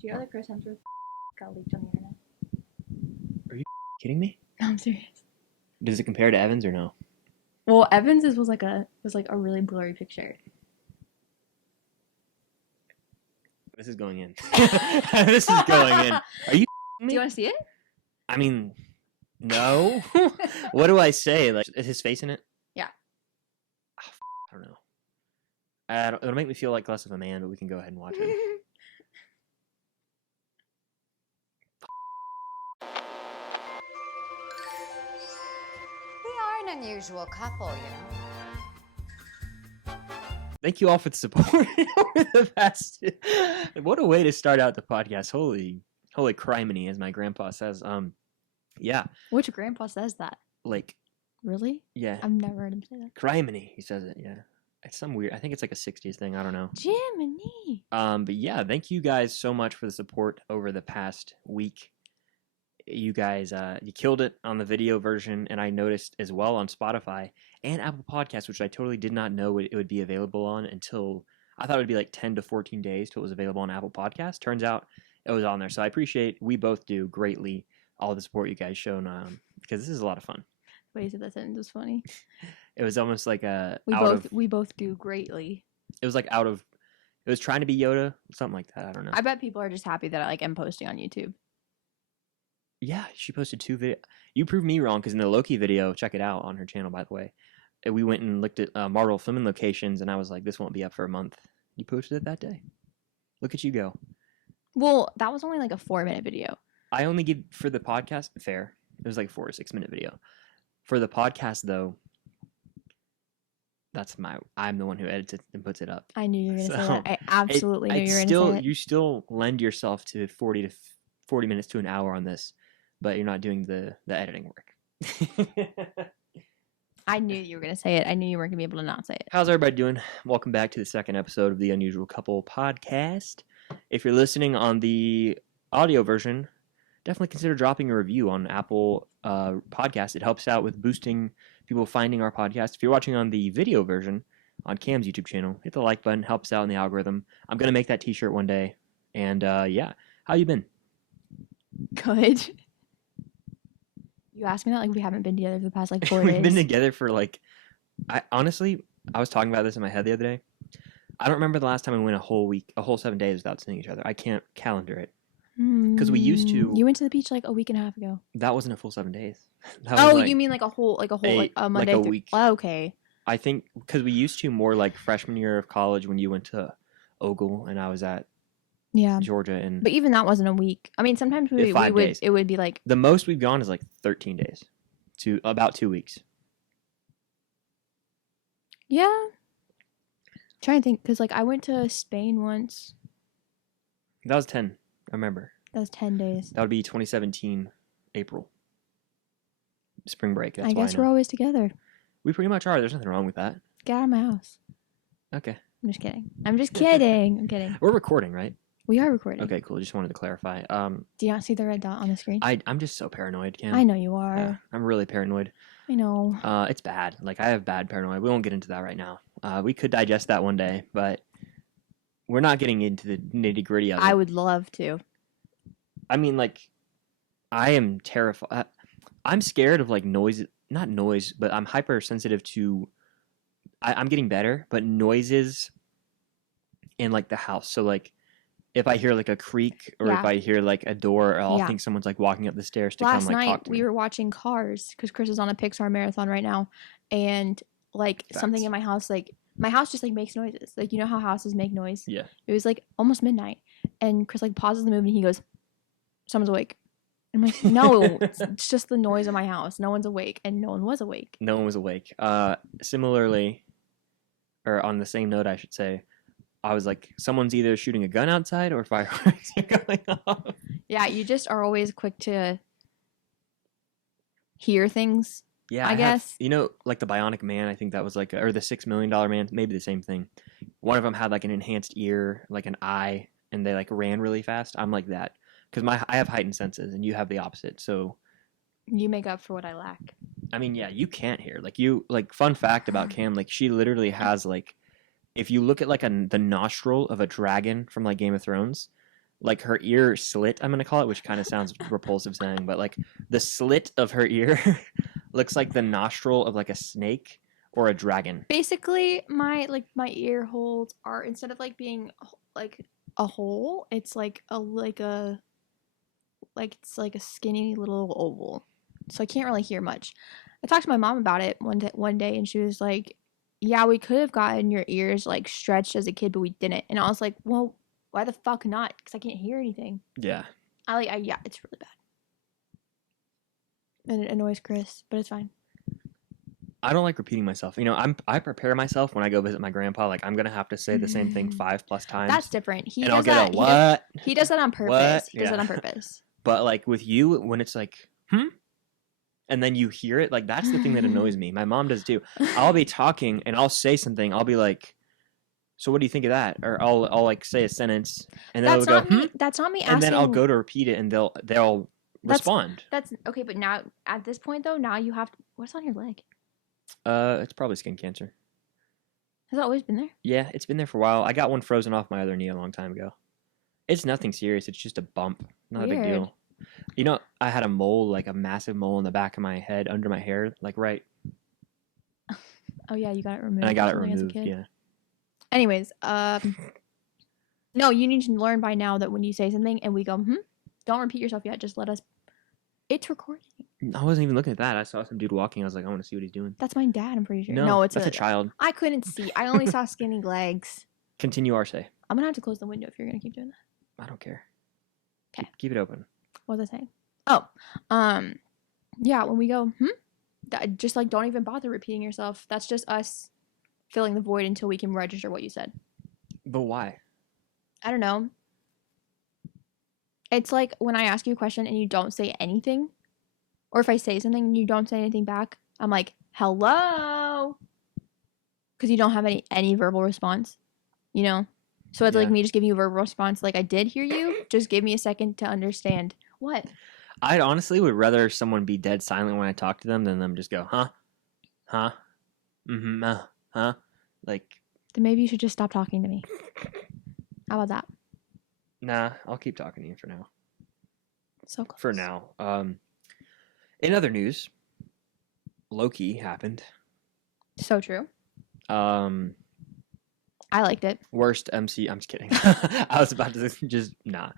Did you know that Chris Hemsworth got leaked on the internet? Are you kidding me? No, I'm serious. Does it compare to Evans or no? Well, Evans was like a really blurry picture. This is going in. This is going in. Are you Do you want to see it? I mean, no. What do I say? Like, is his face in it? Yeah. Oh, I don't know. It'll make me feel like less of a man, but we can go ahead and watch it. We are an unusual couple, you know. Thank you all for the support over the past. What a way to start out the podcast! Holy criminy, as my grandpa says. Yeah. Which grandpa says that? Like. Really? Yeah. I've never heard him say that. Criminy, he says it. Yeah. It's some weird. I think it's like a '60s thing. I don't know. Jiminy. But yeah, thank you guys so much for the support over the past week. You guys, you killed it on the video version, and I noticed as well on Spotify and Apple Podcasts, which I totally did not know it would be available on until I thought it would be like 10 to 14 days till it was available on Apple Podcasts. Turns out it was on there, so I appreciate. We both do greatly all the support you guys shown because this is a lot of fun. The way you said that sentence was funny. It was almost like we both do greatly. It was like it was trying to be Yoda, something like that. I don't know. I bet people are just happy that I am posting on YouTube. Yeah, she posted 2 videos. You proved me wrong because in the Loki video, check it out on her channel, by the way. We went and looked at Marvel filming locations, and I was like, this won't be up for a month. You posted it that day. Look at you go. Well, that was only like a 4-minute video. I only give for the podcast. Fair. It was like 4 to 6 minute video. For the podcast, though, I'm the one who edits it and puts it up. I knew you were going to say that. I absolutely knew you were going to say it. You still lend yourself to 40 minutes to an hour on this, but you're not doing the editing work. I knew you were going to say it. I knew you weren't going to be able to not say it. How's everybody doing? Welcome back to the second episode of the Unusual Couple podcast. If you're listening on the audio version, definitely consider dropping a review on Apple Podcast. It helps out with boosting people finding our podcast. If you're watching on the video version on Cam's YouTube channel, hit the like button. Helps out in the algorithm. I'm going to make that t-shirt one day. And yeah, how you been? Good. You asked me that like we haven't been together for the past like 4 days. We've been together for like, I was talking about this in my head the other day. I don't remember the last time we went a whole 7 days without seeing each other. I can't calendar it. Because we used to. You went to the beach like a week and a half ago. That wasn't a full 7 days. You mean like a Monday? Like a week. Oh, okay. I think because we used to more like freshman year of college when you went to Ogle and I was at Georgia, and but even that wasn't a week. I mean, sometimes it would be like the most we've gone is like 13 days to about 2 weeks. Yeah. Trying to think because like I went to Spain once. That was 10. I remember. That was 10 days. That would be 2017 April. Spring break. That's I guess we're always together. We pretty much are. There's nothing wrong with that. Get out of my house. Okay. I'm just kidding. I'm kidding. We're recording, right? We are recording. Okay, cool. Just wanted to clarify. Do you not see the red dot on the screen? I'm just so paranoid, Cam. I know you are. Yeah, I'm really paranoid. I know. It's bad. Like I have bad paranoia. We won't get into that right now. We could digest that one day, but we're not getting into the nitty gritty of it. I would love to. I mean, like, I am terrified. I'm scared of like noise. Not noise, but I'm hypersensitive to. I'm getting better, but noises in like the house. So like, if I hear like a creak or if I hear like a door, I'll think someone's like walking up the stairs to come like talk to me. Last night we were watching Cars because Chris is on a Pixar marathon right now, and like something in my house, like my house just like makes noises. Like you know how houses make noise? Yeah. It was like almost midnight, and Chris like pauses the movie and he goes, "Someone's awake." I'm like, no, it's just the noise of my house. No one's awake, and no one was awake. No one was awake. Similarly, or on the same note, I should say, I was like, someone's either shooting a gun outside or fireworks are going off. Yeah, you just are always quick to hear things. Yeah, I guess. You know, like the Bionic Man, I think that was like, or the $6 Million Man, maybe the same thing. One of them had like an enhanced ear, like an eye, and they like ran really fast. I'm like that. Because I have heightened senses, and you have the opposite. So you make up for what I lack. I mean, yeah, you can't hear. Like fun fact about Cam, like she literally has like, if you look at like the nostril of a dragon from like Game of Thrones, like her ear slit, I'm gonna call it, which kind of sounds repulsive saying, but like the slit of her ear looks like the nostril of like a snake or a dragon. Basically, my ear holes are, instead of like being like a hole, it's like it's like a skinny little oval. So I can't really hear much. I talked to my mom about it one day, and she was like, "Yeah, we could have gotten your ears like stretched as a kid, but we didn't." And I was like, "Well, why the fuck not? Because I can't hear anything." Yeah. Yeah, it's really bad, and it annoys Chris, but it's fine. I don't like repeating myself. You know, I prepare myself when I go visit my grandpa. Like I'm gonna have to say the same thing 5+ times. That's different. He and does I'll get that. a what? He does that on purpose. What? He does Yeah. that on purpose. But like with you, when it's like, and then you hear it, like that's the thing that annoys me. My mom does too. I'll be talking and I'll say something. I'll be like, "So what do you think of that?" Or I'll like say a sentence, and then That's they'll not go, me. That's not me asking. and then I'll go to repeat it, and they'll respond. That's okay. But now at this point though, now you have to. What's on your leg? It's probably skin cancer. Has it always been there? Yeah, it's been there for a while. I got one frozen off my other knee a long time ago. It's nothing serious. It's just a bump. Not a big Weird. deal. You know, I had a mole, like a massive mole in the back of my head, under my hair, like right. Oh yeah, you got it removed. And I got it or something as a removed. kid. Yeah. Anyways, no, you need to learn by now that when you say something and we go, don't repeat yourself yet. Just let us. It's recording. I wasn't even looking at that. I saw some dude walking. I was like, I want to see what he's doing. That's my dad. I'm pretty sure. No, it's that's a child. I couldn't see. I only saw skinny legs. Continue our say. I'm gonna have to close the window if you're gonna keep doing that. I don't care. 'Kay. Keep it open. What was I saying? Oh, yeah. When we go, just like don't even bother repeating yourself. That's just us filling the void until we can register what you said. But why? I don't know. It's like when I ask you a question and you don't say anything, or if I say something and you don't say anything back, I'm like, hello, because you don't have any verbal response, you know. So it's like Yeah. me just giving you a verbal response, like I did hear you. Just give me a second to understand. What? I honestly would rather someone be dead silent when I talk to them than them just go, huh, huh, like. Then maybe you should just stop talking to me. How about that? Nah, I'll keep talking to you for now. So close. For now. In other news, Loki happened. So true. I liked it. Worst MC. I'm just kidding. I was about to just nah.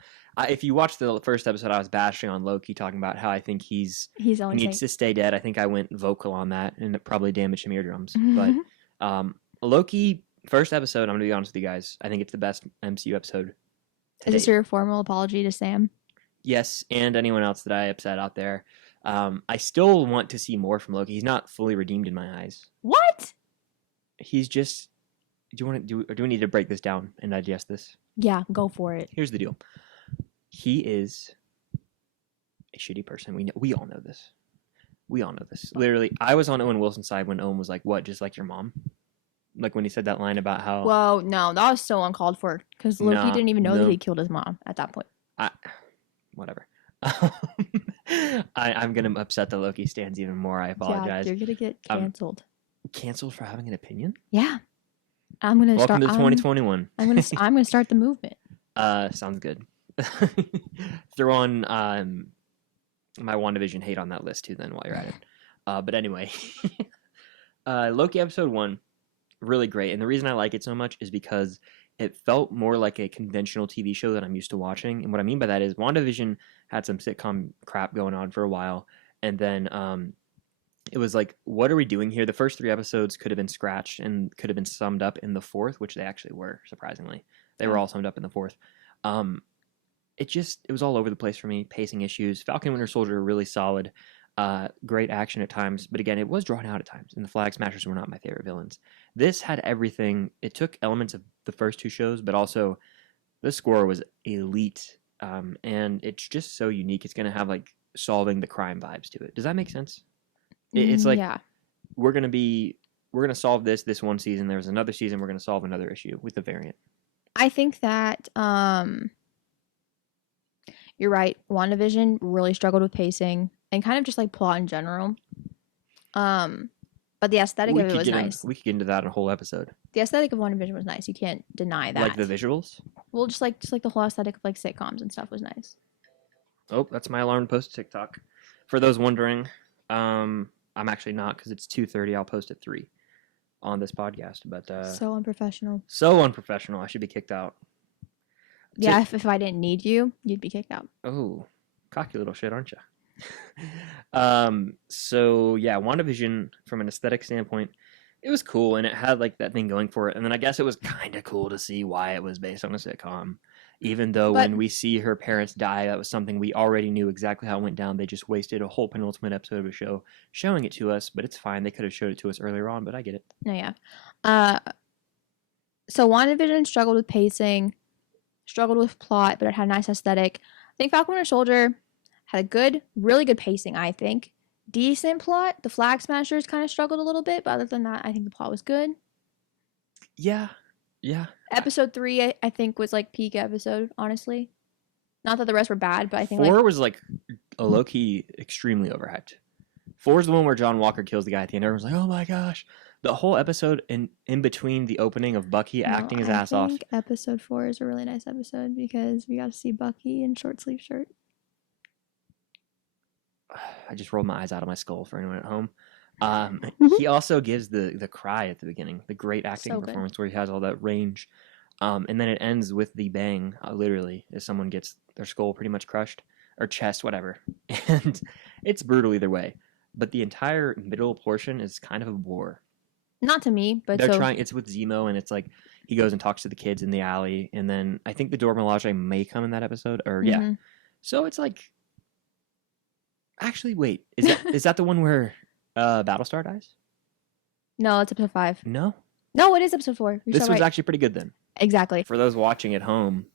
If you watched the first episode, I was bashing on Loki, talking about how I think he needs to stay dead. I think I went vocal on that, and it probably damaged some eardrums. But Loki, first episode, I'm gonna be honest with you guys. I think it's the best MCU episode. Is this your formal apology to Sam? Yes, and anyone else that I upset out there. I still want to see more from Loki. He's not fully redeemed in my eyes. What? He's just. Do we need to break this down and digest this? Yeah, go for it. Here's the deal. He is a shitty person. We all know this. We all know this. Literally, I was on Owen Wilson's side when Owen was like, "What? Just like your mom?" Like when he said that line about how. Whoa, no, that was so uncalled for. Because Loki didn't even know that he killed his mom at that point. Whatever. I'm gonna upset the Loki stands even more. I apologize. Yeah, you're gonna get canceled. Canceled for having an opinion? Yeah. I'm gonna Welcome to 2021. I'm gonna start the movement. Sounds good. Throw on my WandaVision hate on that list too. Then while you're at it, but anyway, Loki episode 1, really great, and the reason I like it so much is because it felt more like a conventional TV show that I'm used to watching. And what I mean by that is WandaVision had some sitcom crap going on for a while, and then it was like, what are we doing here? The first 3 episodes could have been scratched and could have been summed up in the 4th, which they actually were, surprisingly. They were all summed up in the 4th. It was all over the place for me. Pacing issues. Falcon Winter Soldier, really solid. Great action at times. But again, it was drawn out at times. And the Flag Smashers were not my favorite villains. This had everything. It took elements of the first 2 shows, but also the score was elite. And it's just so unique. It's going to have like solving the crime vibes to it. Does that make sense? It's like, we're going to solve this one season. There's another season. We're going to solve another issue with the variant. I think that you're right. WandaVision really struggled with pacing and kind of just like plot in general. But the aesthetic of it was nice. We could get into that in a whole episode. The aesthetic of WandaVision was nice. You can't deny that. Like the visuals? Well, just like the whole aesthetic of like sitcoms and stuff was nice. Oh, that's my alarm post to TikTok. For those wondering, I'm actually not because it's 2:30. I'll post at 3 on this podcast. But so unprofessional. So unprofessional. I should be kicked out. Yeah, if I didn't need you, you'd be kicked out. Oh, cocky little shit, aren't you? So yeah, WandaVision from an aesthetic standpoint, it was cool and it had like that thing going for it. And then I guess it was kind of cool to see why it was based on a sitcom. Even though when we see her parents die, that was something we already knew exactly how it went down. They just wasted a whole penultimate episode of a show showing it to us, but it's fine. They could have showed it to us earlier on, but I get it. No, yeah. So WandaVision struggled with pacing, struggled with plot, but it had a nice aesthetic. I think Falcon Winter Soldier had a really good pacing, I think. Decent plot. The Flag Smashers kind of struggled a little bit, but other than that, I think the plot was good. Yeah. Episode 3, I think, was like peak episode, honestly. Not that the rest were bad, but I think 4 was like a low-key extremely overhyped. 4 is the one where John Walker kills the guy at the end. Everyone's like, oh my gosh. The whole episode in between the opening of Bucky acting his ass off. I think episode 4 is a really nice episode because we got to see Bucky in short sleeve shirt. I just rolled my eyes out of my skull for anyone at home. He also gives the cry at the beginning, the great acting performance where he has all that range. And then it ends with the bang, literally, as someone gets their skull pretty much crushed, or chest, whatever. And it's brutal either way. But the entire middle portion is kind of a bore. Not to me, but they're trying. It's with Zemo, and it's like he goes and talks to the kids in the alley, and then I think the Dora Milaje may come in that episode, or yeah. So it's like, actually, wait, is that the one where Battlestar dies? No, it's episode 5. No, it is episode 4. This was actually pretty good then. Exactly. For those watching at home,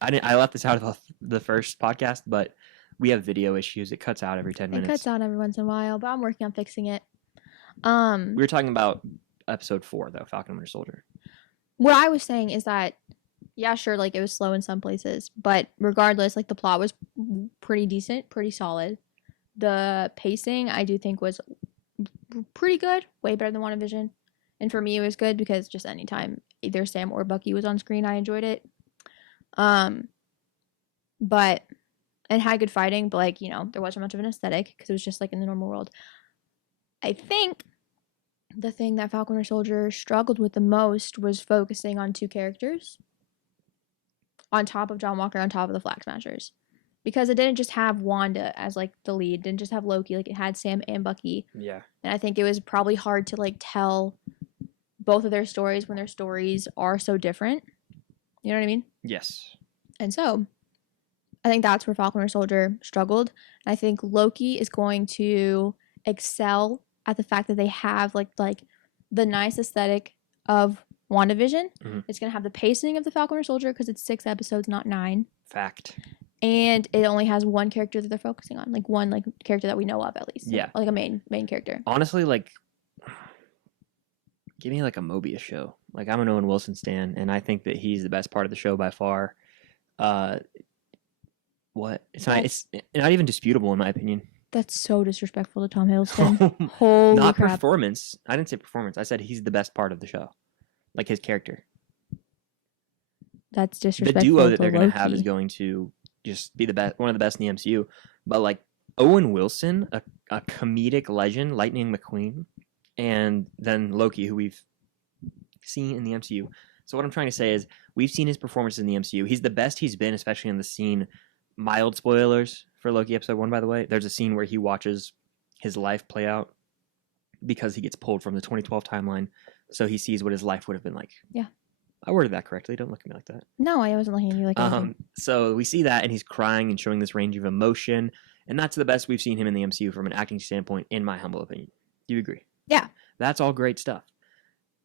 I left this out of the first podcast, but we have video issues. It cuts out every 10 minutes. It cuts out every once in a while, but I'm working on fixing it. We were talking about episode 4 though, Falcon and Winter Soldier. What I was saying is that, yeah, sure, like it was slow in some places, but regardless, like the plot was pretty decent, pretty solid. The pacing, I do think, was pretty good, way better than WandaVision. And for me, it was good because just anytime either Sam or Bucky was on screen, I enjoyed it. But it had good fighting, but like, there wasn't much of an aesthetic because it was just like in the normal world. I think the thing that Falcon Winter Soldier struggled with the most was focusing on 2 characters on top of John Walker, on top of the Flag Smashers. Because it didn't just have Wanda as like the lead, it didn't just have Loki, like it had Sam and Bucky. Yeah. And I think it was probably hard to like tell both of their stories when their stories are so different. You know what I mean? Yes. And so I think that's where Falcon Winter Soldier struggled. I think Loki is going to excel at the fact that they have like the nice aesthetic of WandaVision. It's going to have the pacing of the Falcon Winter Soldier because it's 6 episodes, not 9. Fact. And it only has one character that they're focusing on, like one like character that we know of at least. Yeah. Like a main character. Honestly, like, give me like a Mobius show. Like, I'm an Owen Wilson stan, and I think that he's the best part of the show by far. It's not even disputable in my opinion. That's so disrespectful to Tom Hiddleston. Holy Not crap. Performance. I didn't say performance. I said he's the best part of the show. Like his character. That's disrespectful. The duo that they're going to have is going to just be one of the best in the MCU. But like Owen Wilson, a comedic legend, Lightning McQueen, and then Loki, who we've seen in the MCU. So what I'm trying to say is we've seen his performance in the MCU. He's the best he's been, especially in the scene. Mild spoilers for Loki episode 1, by the way. There's a scene where he watches his life play out because he gets pulled from the 2012 timeline. So he sees what his life would have been like. Yeah. I worded that correctly. Don't look at me like that. No, I wasn't looking at you like that. So we see that, and he's crying and showing this range of emotion. And that's the best we've seen him in the MCU from an acting standpoint, in my humble opinion. Do you agree? Yeah. That's all great stuff.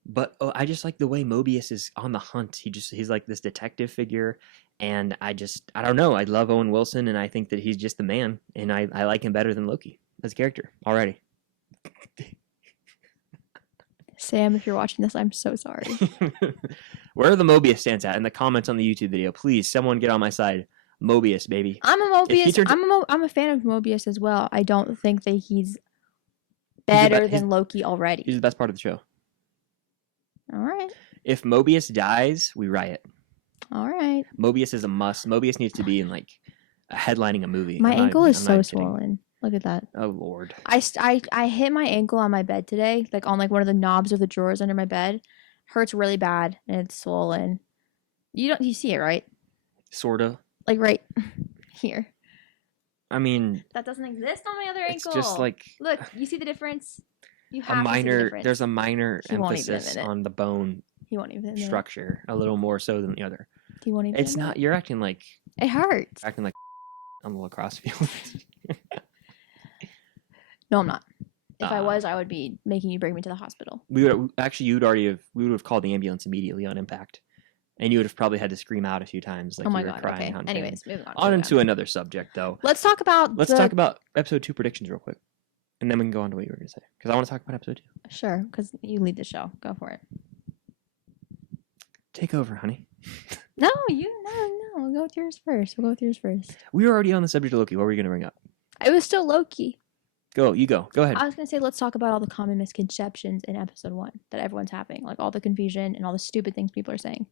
But I just like the way Mobius is on the hunt. He's like this detective figure. And I don't know. I love Owen Wilson, and I think that he's just the man. And I like him better than Loki as a character already. Sam, if you're watching this, I'm so sorry. Where are the Mobius stands at? In the comments on the YouTube video, please, someone get on my side. Mobius, baby. I'm a Mobius. I'm a fan of Mobius as well. I don't think that he's better than Loki already. He's the best part of the show. All right. If Mobius dies, we riot. All right. Mobius is a must. Mobius needs to be in like headlining a movie. My ankle is so swollen. Look at that. Oh Lord. I hit my ankle on my bed today, like on like one of the knobs of the drawers under my bed. Hurts really bad and it's swollen. You see it, right? Sorta. Like right here. I mean, that doesn't exist on my other ankle. It's just like look, you see the difference? You have to see the difference. There's a minor emphasis on the bone he won't even structure, a little more so than the other. He won't even It's not you're acting like it hurts. Acting like on the lacrosse field. No, I'm not. If I was, I would be making you bring me to the hospital. We would we would have called the ambulance immediately on impact. And you would have probably had to scream out a few times, like oh my you were God, crying. Okay. Anyways, moving on. On into another subject, though. Let's talk about episode 2 predictions real quick, and then we can go on to what you were going to say because I want to talk about episode 2. Sure, because you lead the show. Go for it. Take over, honey. No. We'll go with yours first. We were already on the subject of Loki. What were you going to bring up? It was still Loki. Go ahead. I was going to say, let's talk about all the common misconceptions in episode 1 that everyone's having, like all the confusion and all the stupid things people are saying.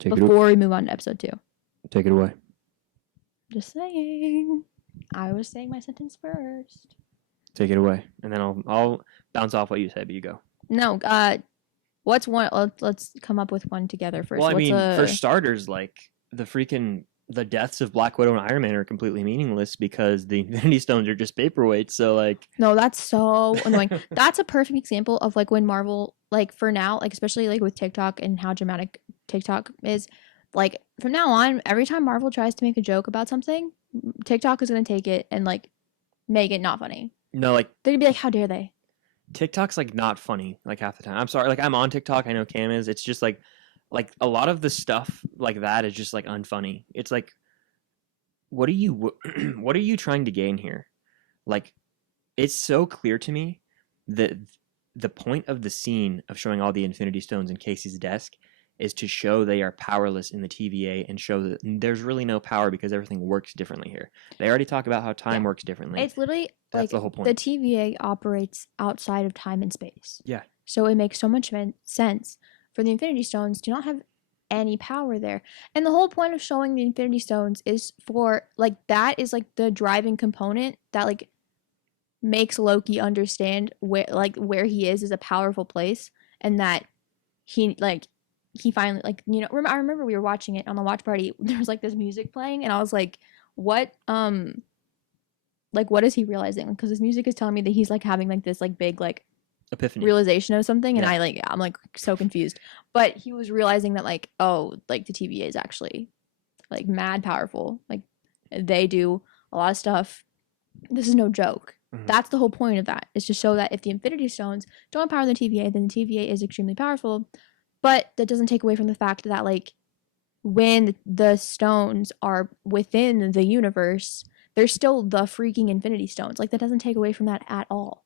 Before we move on to episode 2. Take it away. Just saying. I was saying my sentence first. Take it away, and then I'll bounce off what you said, but you go. No, what's one? Let's come up with one together first. Well, I mean, for starters, like the deaths of Black Widow and Iron Man are completely meaningless because the Infinity Stones are just paperweights. So like, no, that's so annoying. That's a perfect example of like when Marvel, like for now, like especially like with TikTok and how dramatic TikTok is. Like from now on, every time Marvel tries to make a joke about something, TikTok is gonna take it and like make it not funny. No, like they're gonna be like, how dare they? TikTok's like not funny like half the time. I'm sorry, like I'm on TikTok. I know Cam is. It's just like a lot of the stuff like that is just like unfunny. It's like, what are you trying to gain here? Like, it's so clear to me that the point of the scene of showing all the Infinity Stones in Casey's desk is to show they are powerless in the TVA and show that there's really no power because everything works differently here. They already talk about how time works differently. It's literally that's the whole point. The TVA operates outside of time and space. Yeah. So it makes so much sense for the Infinity Stones to not have any power there. And the whole point of showing the Infinity Stones is for like that is like the driving component that like makes Loki understand where he is a powerful place and that he finally like, you know, I remember we were watching it on the watch party. There was like this music playing and I was like, what is he realizing? Because this music is telling me that he's like having like this like big like epiphany realization of something and I'm like so confused. But he was realizing that like, oh, like the TVA is actually like mad powerful. Like they do a lot of stuff. This is no joke. Mm-hmm. That's the whole point of that, is to show that if the Infinity Stones don't empower the TVA, then the TVA is extremely powerful. But that doesn't take away from the fact that like when the stones are within the universe, they're still the freaking Infinity Stones. Like that doesn't take away from that at all.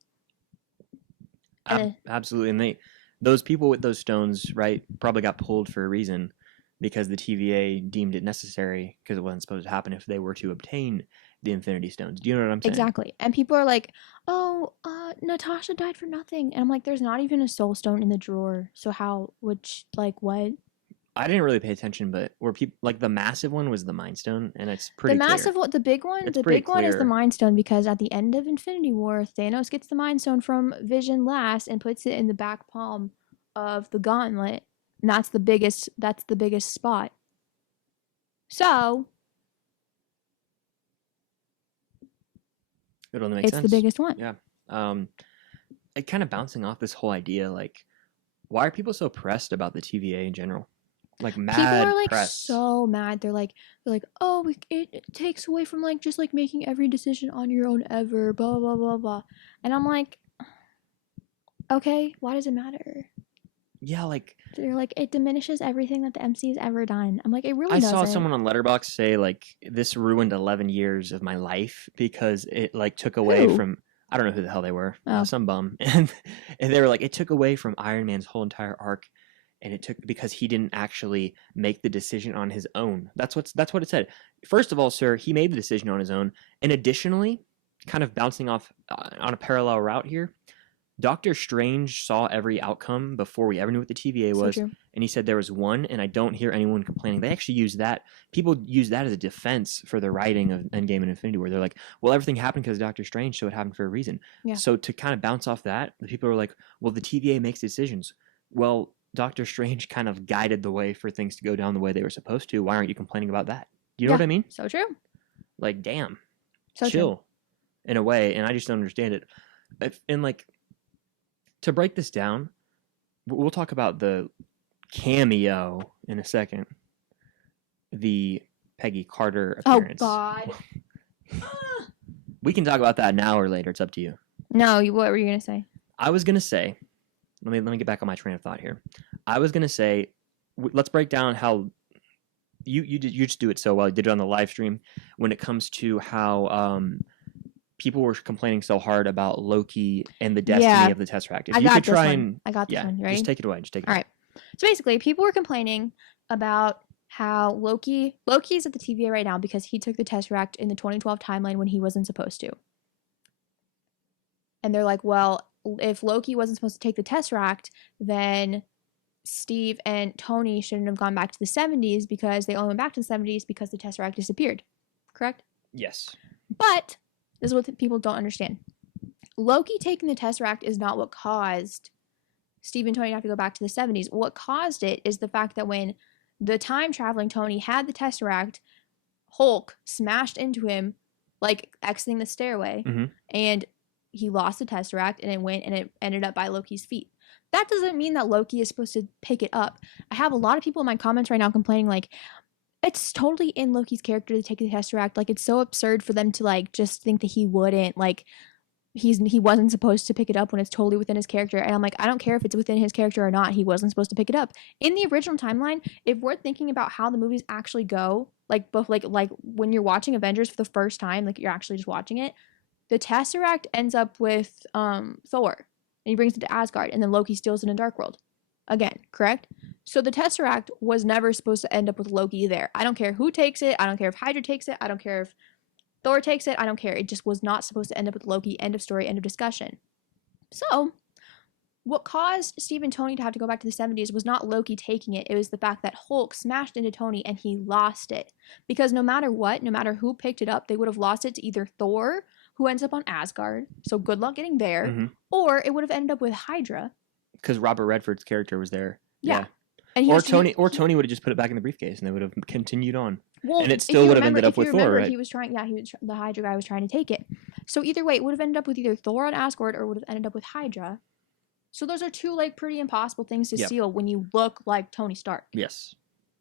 Absolutely. And those people with those stones, right, probably got pulled for a reason because the TVA deemed it necessary because it wasn't supposed to happen if they were to obtain the Infinity Stones. Do you know what I'm saying? Exactly. And people are like, oh, Natasha died for nothing. And I'm like, there's not even a soul stone in the drawer. So how would what? I didn't really pay attention, but were people like the massive one was the Mind Stone, and it's pretty clear. The big one is the Mind Stone because at the end of Infinity War, Thanos gets the Mind Stone from Vision last and puts it in the back palm of the gauntlet, and that's the biggest spot. So it only makes sense. It's the biggest one. Yeah. It kind of bouncing off this whole idea, like, why are people so pressed about the TVA in general? Like mad people are like pressed. So mad. They're like, oh, it takes away from like just like making every decision on your own ever. Blah blah blah blah. And I'm like, okay, why does it matter? Yeah, like they're like it diminishes everything that the MC's ever done. I'm like, it really doesn't. I saw someone on Letterboxd say like this ruined 11 years of my life because it like took away from. I don't know who the hell they were. Some bum, and they were like it took away from Iron Man's whole entire arc. And it took because he didn't actually make the decision on his own. That's what it said. First of all, sir, he made the decision on his own. And additionally, kind of bouncing off on a parallel route here. Doctor Strange saw every outcome before we ever knew what the TVA So was, true. and he said there was one, and I don't hear anyone complaining. They actually use that. People use that as a defense for the writing of Endgame and Infinity War. They're like, well, everything happened because of Doctor Strange, so it happened for a reason. Yeah. So to kind of bounce off that, the people are like, well, the TVA makes decisions. Well, Doctor Strange kind of guided the way for things to go down the way they were supposed to. Why aren't you complaining about that? You know what I mean? So true. Like, damn. So Chill. true. In a way, and I just don't understand it. And like, to break this down, we'll talk about the cameo in a second. The Peggy Carter appearance. Oh God. We can talk about that now or later. It's up to you. No, what were you gonna say? I was gonna say, let me get back on my train of thought here. I was gonna say, let's break down how you just do it so well. You did it on the live stream when it comes to how people were complaining so hard about Loki and the destiny of the Tesseract. If I you got could this try one. and I got this one. You ready? just take it away. Just take it All away. right. So basically, people were complaining about how Loki's at the TVA right now because he took the Tesseract in the 2012 timeline when he wasn't supposed to. And they're like, well, if Loki wasn't supposed to take the Tesseract, then Steve and Tony shouldn't have gone back to the 70s because they only went back to the 70s because the Tesseract disappeared. Correct? Yes. But this is what people don't understand. Loki taking the Tesseract is not what caused Steve and Tony to have to go back to the 70s. What caused it is the fact that when the time-traveling Tony had the Tesseract, Hulk smashed into him, like exiting the stairway, and he lost the Tesseract, and it went and it ended up by Loki's feet. That doesn't mean that Loki is supposed to pick it up. I have a lot of people in my comments right now complaining, like, it's totally in Loki's character to take the Tesseract. Like, it's so absurd for them to, like, just think that he wouldn't. Like, he wasn't supposed to pick it up when it's totally within his character. And I'm like, I don't care if it's within his character or not. He wasn't supposed to pick it up. In the original timeline, if we're thinking about how the movies actually go, like, both like when you're watching Avengers for the first time, like, you're actually just watching it, the Tesseract ends up with Thor. And he brings it to Asgard. And then Loki steals it in Dark World. Again, correct? So the Tesseract was never supposed to end up with Loki there. I don't care who takes it. I don't care if Hydra takes it. I don't care if Thor takes it. I don't care. It just was not supposed to end up with Loki. End of story. End of discussion. So what caused Steve and Tony to have to go back to the 70s was not Loki taking it. It was the fact that Hulk smashed into Tony and he lost it. Because no matter what, no matter who picked it up, they would have lost it to either Thor, who ends up on Asgard. So good luck getting there. Or it would have ended up with Hydra. Because Robert Redford's character was there. Yeah. And Tony would have just put it back in the briefcase and they would have continued on. Well, and it still would have ended up with Thor, right? He was trying, the Hydra guy was trying to take it. So either way, it would have ended up with either Thor on Asgard or would have ended up with Hydra. So those are two, like, pretty impossible things to steal when you look like Tony Stark. Yes.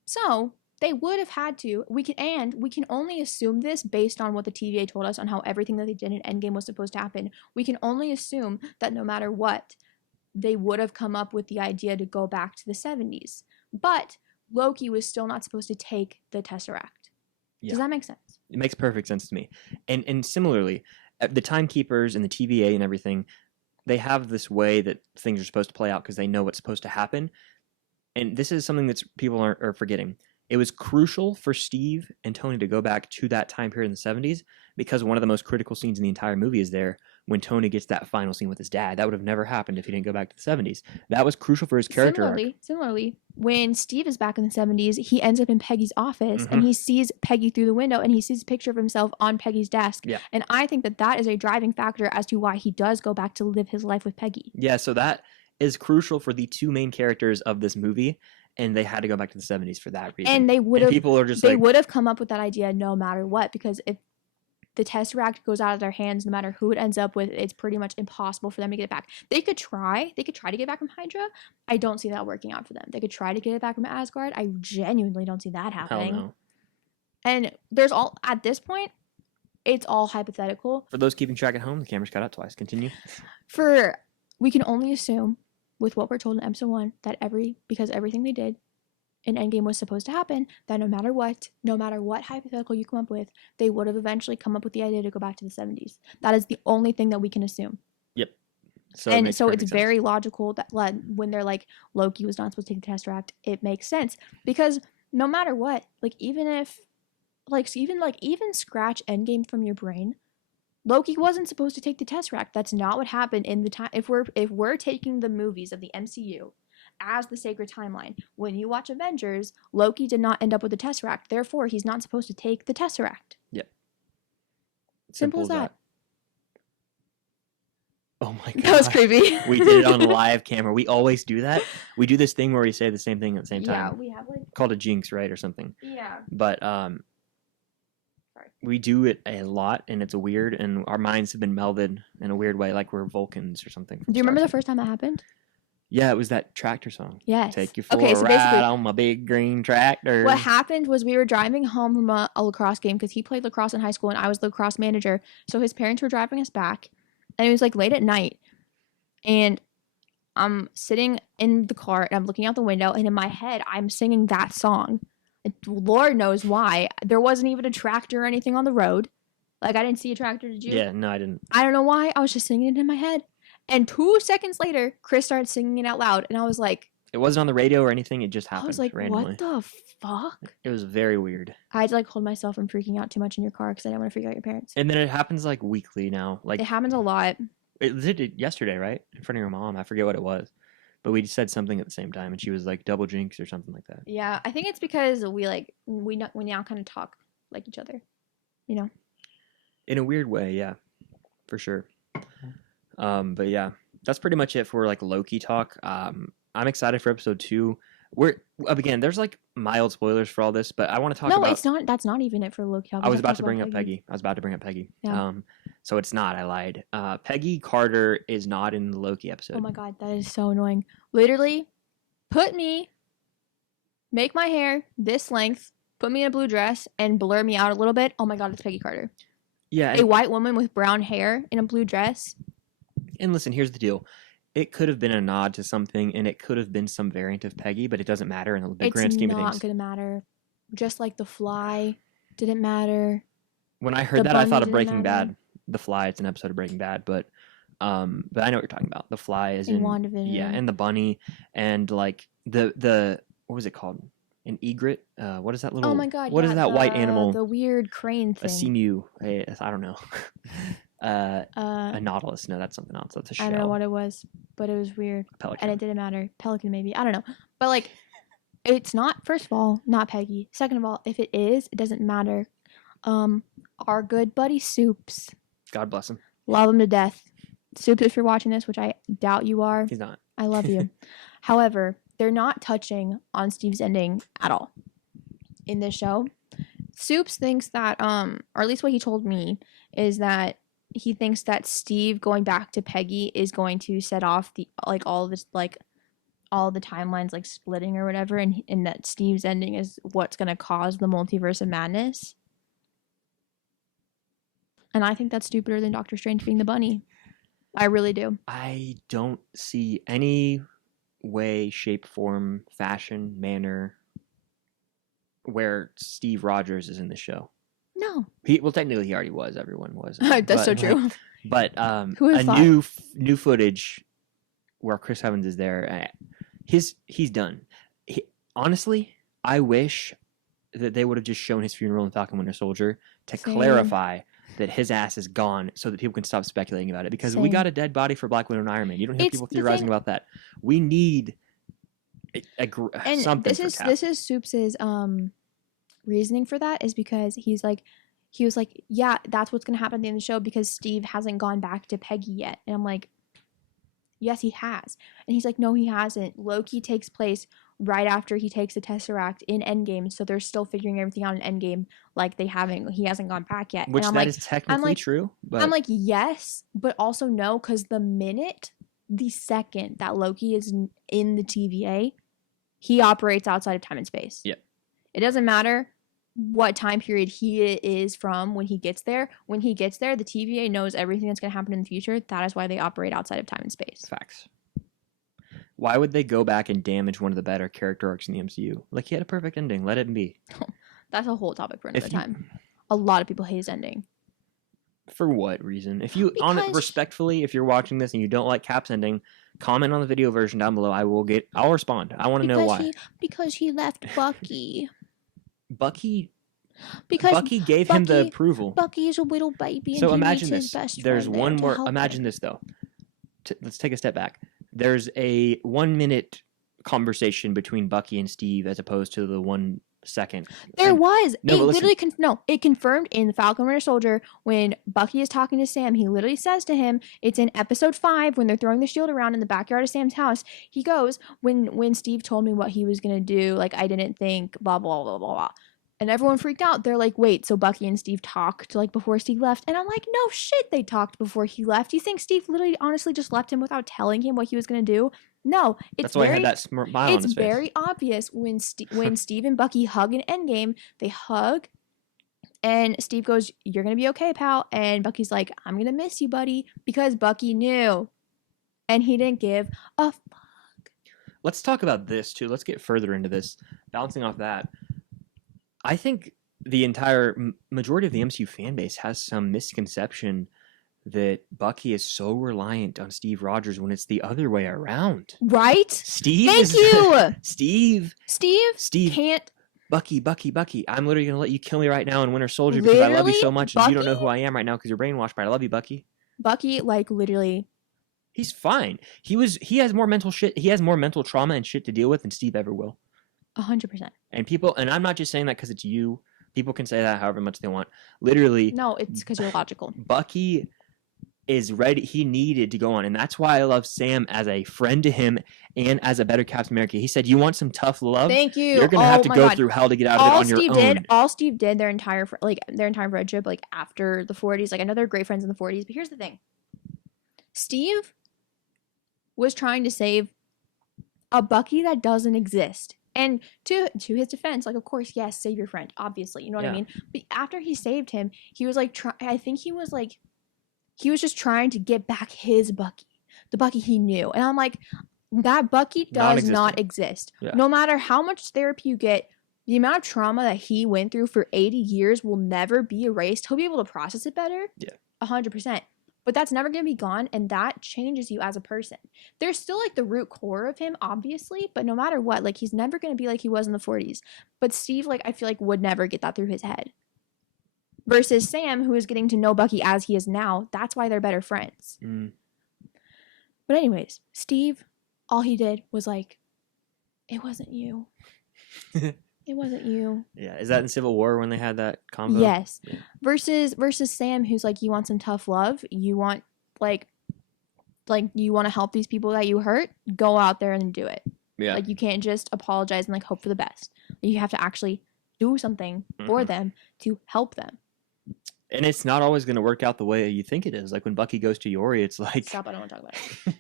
So they would have had to. We can only assume this based on what the TVA told us on how everything that they did in Endgame was supposed to happen. We can only assume that no matter what, they would have come up with the idea to go back to the 70s. But Loki was still not supposed to take the Tesseract. Yeah. Does that make sense? It makes perfect sense to me. And similarly, the timekeepers and the TVA and everything, they have this way that things are supposed to play out because they know what's supposed to happen. And this is something that people are forgetting. It was crucial for Steve and Tony to go back to that time period in the 70s because one of the most critical scenes in the entire movie is there when Tony gets that final scene with his dad. That would have never happened if he didn't go back to the 70s. That was crucial for his character arc. Similarly, when Steve is back in the 70s, he ends up in Peggy's office and he sees Peggy through the window and he sees a picture of himself on Peggy's desk. Yeah. And I think that is a driving factor as to why he does go back to live his life with Peggy. Yeah, so that is crucial for the two main characters of this movie. And they had to go back to the 70s for that reason. And they would have. People are just they would have come up with that idea no matter what, because if the Tesseract goes out of their hands, no matter who it ends up with, it's pretty much impossible for them to get it back. They could try to get it back from Hydra. I don't see that working out for them. They could try to get it back from Asgard. I genuinely don't see that happening. Hell no. And at this point, it's all hypothetical. For those keeping track at home, the camera's cut out twice. Continue. We can only assume, with what we're told in episode 1, that because everything they did in Endgame was supposed to happen, that no matter what hypothetical you come up with, they would have eventually come up with the idea to go back to the 70s. That is the only thing that we can assume. Yep. So it's very logical that when they're like, Loki was not supposed to take the Tesseract, it makes sense. Because no matter what, like, even scratch Endgame from your brain, Loki wasn't supposed to take the Tesseract. That's not what happened in the time. If we're taking the movies of the MCU as the sacred timeline, when you watch Avengers, Loki did not end up with the Tesseract. Therefore, he's not supposed to take the Tesseract. Yep. Simple as that. Oh my god. That was creepy. We did it on live camera. We always do that. We do this thing where we say the same thing at the same time. Yeah, we have like called a jinx, right, or something. Yeah. But we do it a lot, and it's weird, and our minds have been melded in a weird way, like we're Vulcans or something. Do you remember the first time that happened? Yeah, it was that tractor song. Yes. Take you for a ride on my big green tractor. What happened was we were driving home from a lacrosse game because he played lacrosse in high school, and I was the lacrosse manager. So his parents were driving us back, and it was like late at night, and I'm sitting in the car, and I'm looking out the window, and in my head, I'm singing that song. Lord knows why. There wasn't even a tractor or anything on the road. Like, I didn't see a tractor, did you? Yeah, no, I didn't. I don't know why. I was just singing it in my head. And 2 seconds later, Chris started singing it out loud. And I was like... It wasn't on the radio or anything. It just happened I was like, randomly. what the fuck? It was very weird. I had to, like, hold myself from freaking out too much in your car because I didn't want to freak out your parents. And then it happens, like, weekly now. Like, it happens a lot. It did it yesterday, right? In front of your mom. I forget what it was. But we said something at the same time, and she was like, double jinx or something like that. Yeah, I think it's because we now kind of talk like each other, you know? In a weird way, yeah. For sure. But yeah, that's pretty much it for, like, Loki talk. I'm excited for episode 2. Again, there's, like, mild spoilers for all this, but I want to talk about... No, it's not. That's not even it for Loki. I was about to bring up Peggy. Yeah. So it's not. I lied. Peggy Carter is not in the Loki episode. Oh my god, that is so annoying. Literally, make my hair this length, put me in a blue dress, and blur me out a little bit. Oh my god, it's Peggy Carter. Yeah. A white woman with brown hair in a blue dress. And listen, here's the deal. It could have been a nod to something, and it could have been some variant of Peggy, but it doesn't matter in the big grand scheme of things. It's not going to matter. Just like The Fly didn't matter. When I heard that, I thought of Breaking Bad. The Fly, it's an episode of Breaking Bad, but I know what you're talking about. The Fly is in WandaVision. Yeah, and the bunny, and like the what was it called? An egret? What is that little? Oh my god! What is that white animal? The weird crane thing. A seamew. I don't know. A nautilus. No, that's something else. That's a shell. I don't know what it was, but it was weird. A pelican. And it didn't matter. Pelican maybe. I don't know. But like, it's not. First of all, not Peggy. Second of all, if it is, it doesn't matter. Our good buddy Soups. God bless him. Love him to death. Soups, if you're watching this, which I doubt you are. He's not. I love you. However, they're not touching on Steve's ending at all in this show. Soups thinks that, or at least what he told me, is that he thinks that Steve going back to Peggy is going to set off all the timelines like splitting or whatever, and that Steve's ending is what's going to cause the multiverse of madness. And I think that's stupider than Doctor Strange being the bunny. I really do. I don't see any way, shape, form, fashion, manner where Steve Rogers is in the show. No. Technically he already was. Everyone was. That's so true. But new footage where Chris Evans is there. He's done. Honestly, I wish that they would have just shown his funeral in Falcon Winter Soldier to clarify that his ass is gone so that people can stop speculating about it, because we got a dead body for Black Widow and Iron Man. You don't hear people theorizing about that. We need something. This is Soups's reasoning for that is because he was like, yeah, that's what's gonna happen at the end of the show because Steve hasn't gone back to Peggy yet. And I'm like, yes, he has. And he's like, no, he hasn't. Loki takes place right after he takes the Tesseract in Endgame, so they're still figuring everything out in Endgame. Like he hasn't gone back yet. Which is technically true. But I'm like, yes, but also no, because the second that Loki is in the TVA, he operates outside of time and space. Yep. It doesn't matter what time period he is from when he gets there. When he gets there, the TVA knows everything that's going to happen in the future. That is why they operate outside of time and space. Facts. Why would they go back and damage one of the better character arcs in the MCU? Like, he had a perfect ending. Let it be. That's a whole topic for another time. A lot of people hate his ending. For what reason? Respectfully, if you're watching this and you don't like Cap's ending, comment on the video version down below. I'll respond. I want to know why. Because he left Bucky. Bucky Because Bucky gave him the Bucky- approval. Bucky is a little baby, and So he imagine needs his this. best There's friend one there to more. help Imagine him. this though. Let's take a step back. There's a 1 minute conversation between Bucky and Steve as opposed to the 1 second. There And- was. No, It but listen. literally it confirmed in the Falcon Winter Soldier when Bucky is talking to Sam. He literally says to him, it's in episode 5 when they're throwing the shield around in the backyard of Sam's house. He goes, when Steve told me what he was gonna do, like I didn't think blah blah blah blah blah. And everyone freaked out. They're like, wait, so Bucky and Steve talked like before Steve left? And I'm like, no shit, they talked before he left. You think Steve literally honestly just left him without telling him what he was gonna do? No, it's That's why very, I had that smile on it's his face. very obvious when Steve and Bucky hug in Endgame. They hug, and Steve goes, "You're gonna be okay, pal." And Bucky's like, "I'm gonna miss you, buddy," because Bucky knew, and he didn't give a fuck. Let's talk about this too. Let's get further into this. Bouncing off that, I think the entire majority of the MCU fan base has some misconception that Bucky is so reliant on Steve Rogers when it's the other way around. Right? Steve Thank you, Steve can't. Bucky. I'm literally gonna let you kill me right now in Winter Soldier because I love you Literally, so much, and you don't know Bucky- who I am right now because you're brainwashed. But I love you, Bucky. Bucky, like literally, He's fine. He has more mental shit. He has more mental trauma and shit to deal with than Steve ever will. 100%. And I'm not just saying that because it's you. People can say that however much they want. Literally, No, it's because you're logical. Bucky is ready. He needed to go on, and that's why I love Sam as a friend to him and as a better Captain America. He said, "You want some tough love? Thank you. You're gonna have to my go God. through hell to get out of it on your own." All Steve did their entire friendship, like after the 40s. Like I know they're great friends in the 40s, but here's the thing: Steve was trying to save a Bucky that doesn't exist. And to his defense, like of course, yes, save your friend, obviously, you know what I Yeah. mean. But after he saved him, he was like, I think he was just trying to get back his Bucky, the Bucky he knew. And I'm like, that Bucky does not Non-existent. exist. Yeah. No matter how much therapy you get, the amount of trauma that he went through for 80 years will never be erased. He'll be able to process it better. Yeah. 100%. But that's never going to be gone, and that changes you as a person. There's still like the root core of him, obviously, but no matter what, like he's never going to be like he was in the 40s. But Steve, like I feel like would never get that through his head. Versus Sam, who is getting to know Bucky as he is now. That's why they're better friends. Mm. But anyways, Steve, all he did was like, it wasn't you. It wasn't you. Yeah, is that in Civil War when they had that combo? Yes. Yeah. Versus Sam, who's like, you want some tough love. You want like you want to help these people that you hurt. Go out there and do it. Yeah. Like you can't just apologize and like hope for the best. You have to actually do something for Mhm. them to help them. And it's not always going to work out the way you think it is. Like when Bucky goes to Yori, it's like Stop! I don't want to talk about it.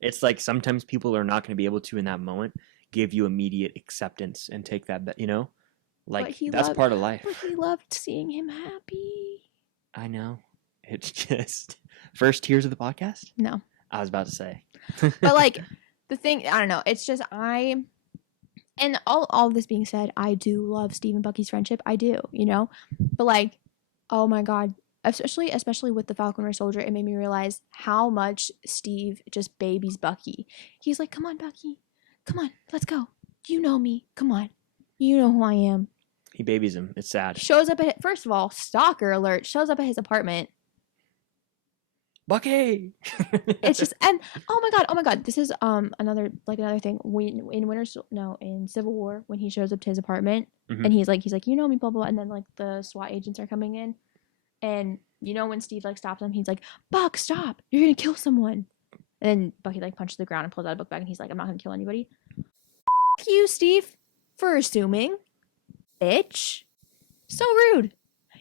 it's like sometimes people are not going to be able to in that moment give you immediate acceptance and take that, you know, like that's part of life. But he loved seeing him happy. I know. It's just first tears of the podcast. No, I was about to say, but like the thing, I don't know. It's just and all of this being said, I do love Steve and Bucky's friendship. I do, you know, but like, oh my God. Especially with the Falcon Winter Soldier, it made me realize how much Steve just babies Bucky. He's like, come on, Bucky. Come on, let's go. You know me. Come on. You know who I am. he babies him. It's sad. Shows up at, first of all, stalker alert, shows up at his apartment. Bucky. It's just, and oh my God. This is another thing. In Civil War, when he shows up to his apartment Mhm. and he's like, you know me, blah, blah, blah. And then like the SWAT agents are coming in. And you know when Steve like stops him, he's like, Buck, stop. You're gonna kill someone. And then Bucky like punches the ground and pulls out a book bag and he's like, I'm not gonna kill anybody. F you, Steve, for assuming. Bitch. So rude.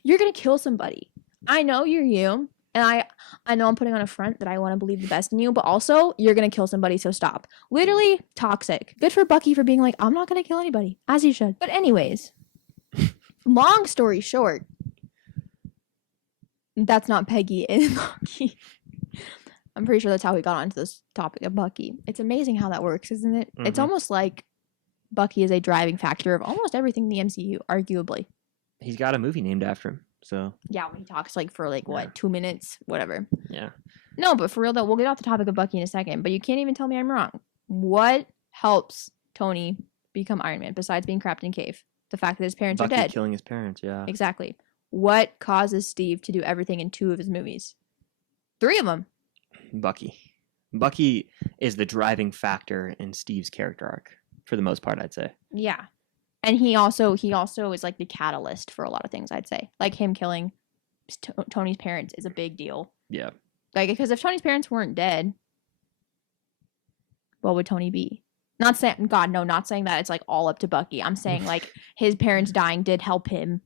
You're gonna kill somebody. I know you're you. And I know I'm putting on a front that I want to believe the best in you, but also you're gonna kill somebody, so stop. Literally toxic. Good for Bucky for being like, I'm not gonna kill anybody. As he should. But anyways. Long story short. That's not Peggy and Loki. I'm pretty sure that's how we got onto this topic of Bucky. It's amazing how that works, isn't it? It's Mhm. almost like Bucky is a driving factor of almost everything in the MCU, arguably. He's got a movie named after him. So Yeah, when he talks like for like what, Yeah. 2 minutes, whatever. yeah. No, but for real though, we'll get off the topic of Bucky in a second. But you can't even tell me I'm wrong. What helps Tony become Iron Man besides being trapped in a cave? The fact that his parents Bucky are dead. killing his parents, yeah. Exactly. What causes Steve to do everything in 2 of his movies? 3 of them. Bucky. Bucky is the driving factor in Steve's character arc, for the most part, I'd say. Yeah. And he also is like the catalyst for a lot of things, I'd say. Like him killing Tony's parents is a big deal. Yeah. Like, because if Tony's parents weren't dead, what would Tony be? Not saying that it's like all up to Bucky. I'm saying like his parents dying did help him.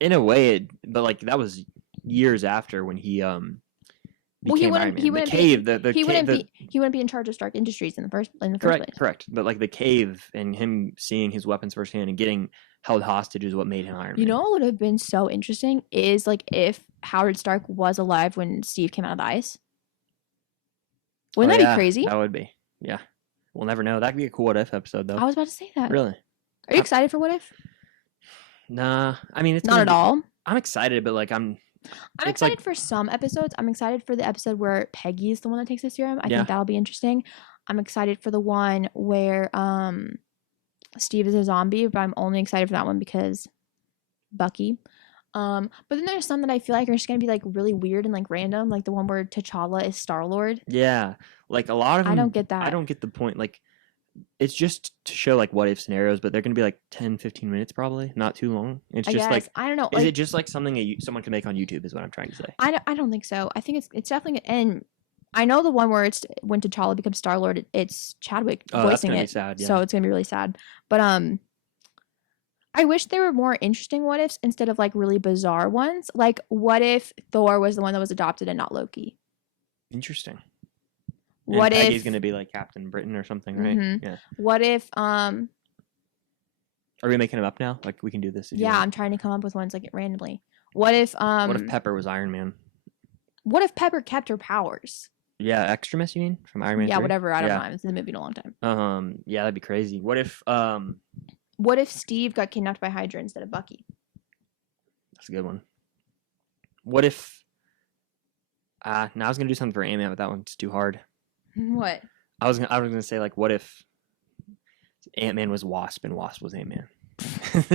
In a way, but like that was years after when he became Iron Man. He wouldn't be in charge of Stark Industries in the first place. Correct. But like the cave and him seeing his weapons firsthand and getting held hostage is what made him Iron Man. You know what would have been so interesting is like if Howard Stark was alive when Steve came out of the ice. Wouldn't that be crazy? That would be. Yeah. We'll never know. That could be a cool What If episode, though. I was about to say that. Really? Are you excited for What If? Nah. I mean, it's not at all. I'm excited, but like I'm excited for some episodes. I'm excited for the episode where Peggy is the one that takes the serum. I think that'll be interesting. I'm excited for the one where Steve is a zombie, but I'm only excited for that one because Bucky. But then there's some that I feel like are just gonna be like really weird and like random, like the one where T'Challa is Star-Lord. Yeah, like a lot of them. I don't get that. I don't get the point. Like, it's just to show like what if scenarios, but they're gonna be like 10-15 minutes probably, not too long. It's just like I don't know. Is it just like something someone can make on YouTube? Is what I'm trying to say. I don't think so. I think it's definitely, and I know the one where it's when T'Challa becomes Star-Lord, it's Chadwick voicing it. Sad, yeah. So it's gonna be really sad. But I wish there were more interesting what ifs instead of like really bizarre ones. Like, what if Thor was the one that was adopted and not Loki? Interesting. What if Peggy's gonna be like Captain Britain or something, right? Mm-hmm. Yeah. What if Are we making them up now? Like we can do this. Yeah, I'm trying to come up with ones like randomly. What if Pepper was Iron Man? What if Pepper kept her powers? Yeah, Extremis, you mean, from Iron Man? Yeah, 3? whatever. I don't know. I haven't seen the movie in a long time. Yeah, that'd be crazy. What if Steve got kidnapped by Hydra instead of Bucky? That's a good one. What if? Now I was gonna do something for Ant-Man, but that one's too hard. What? I was gonna say like, what if Ant-Man was Wasp and Wasp was Ant-Man?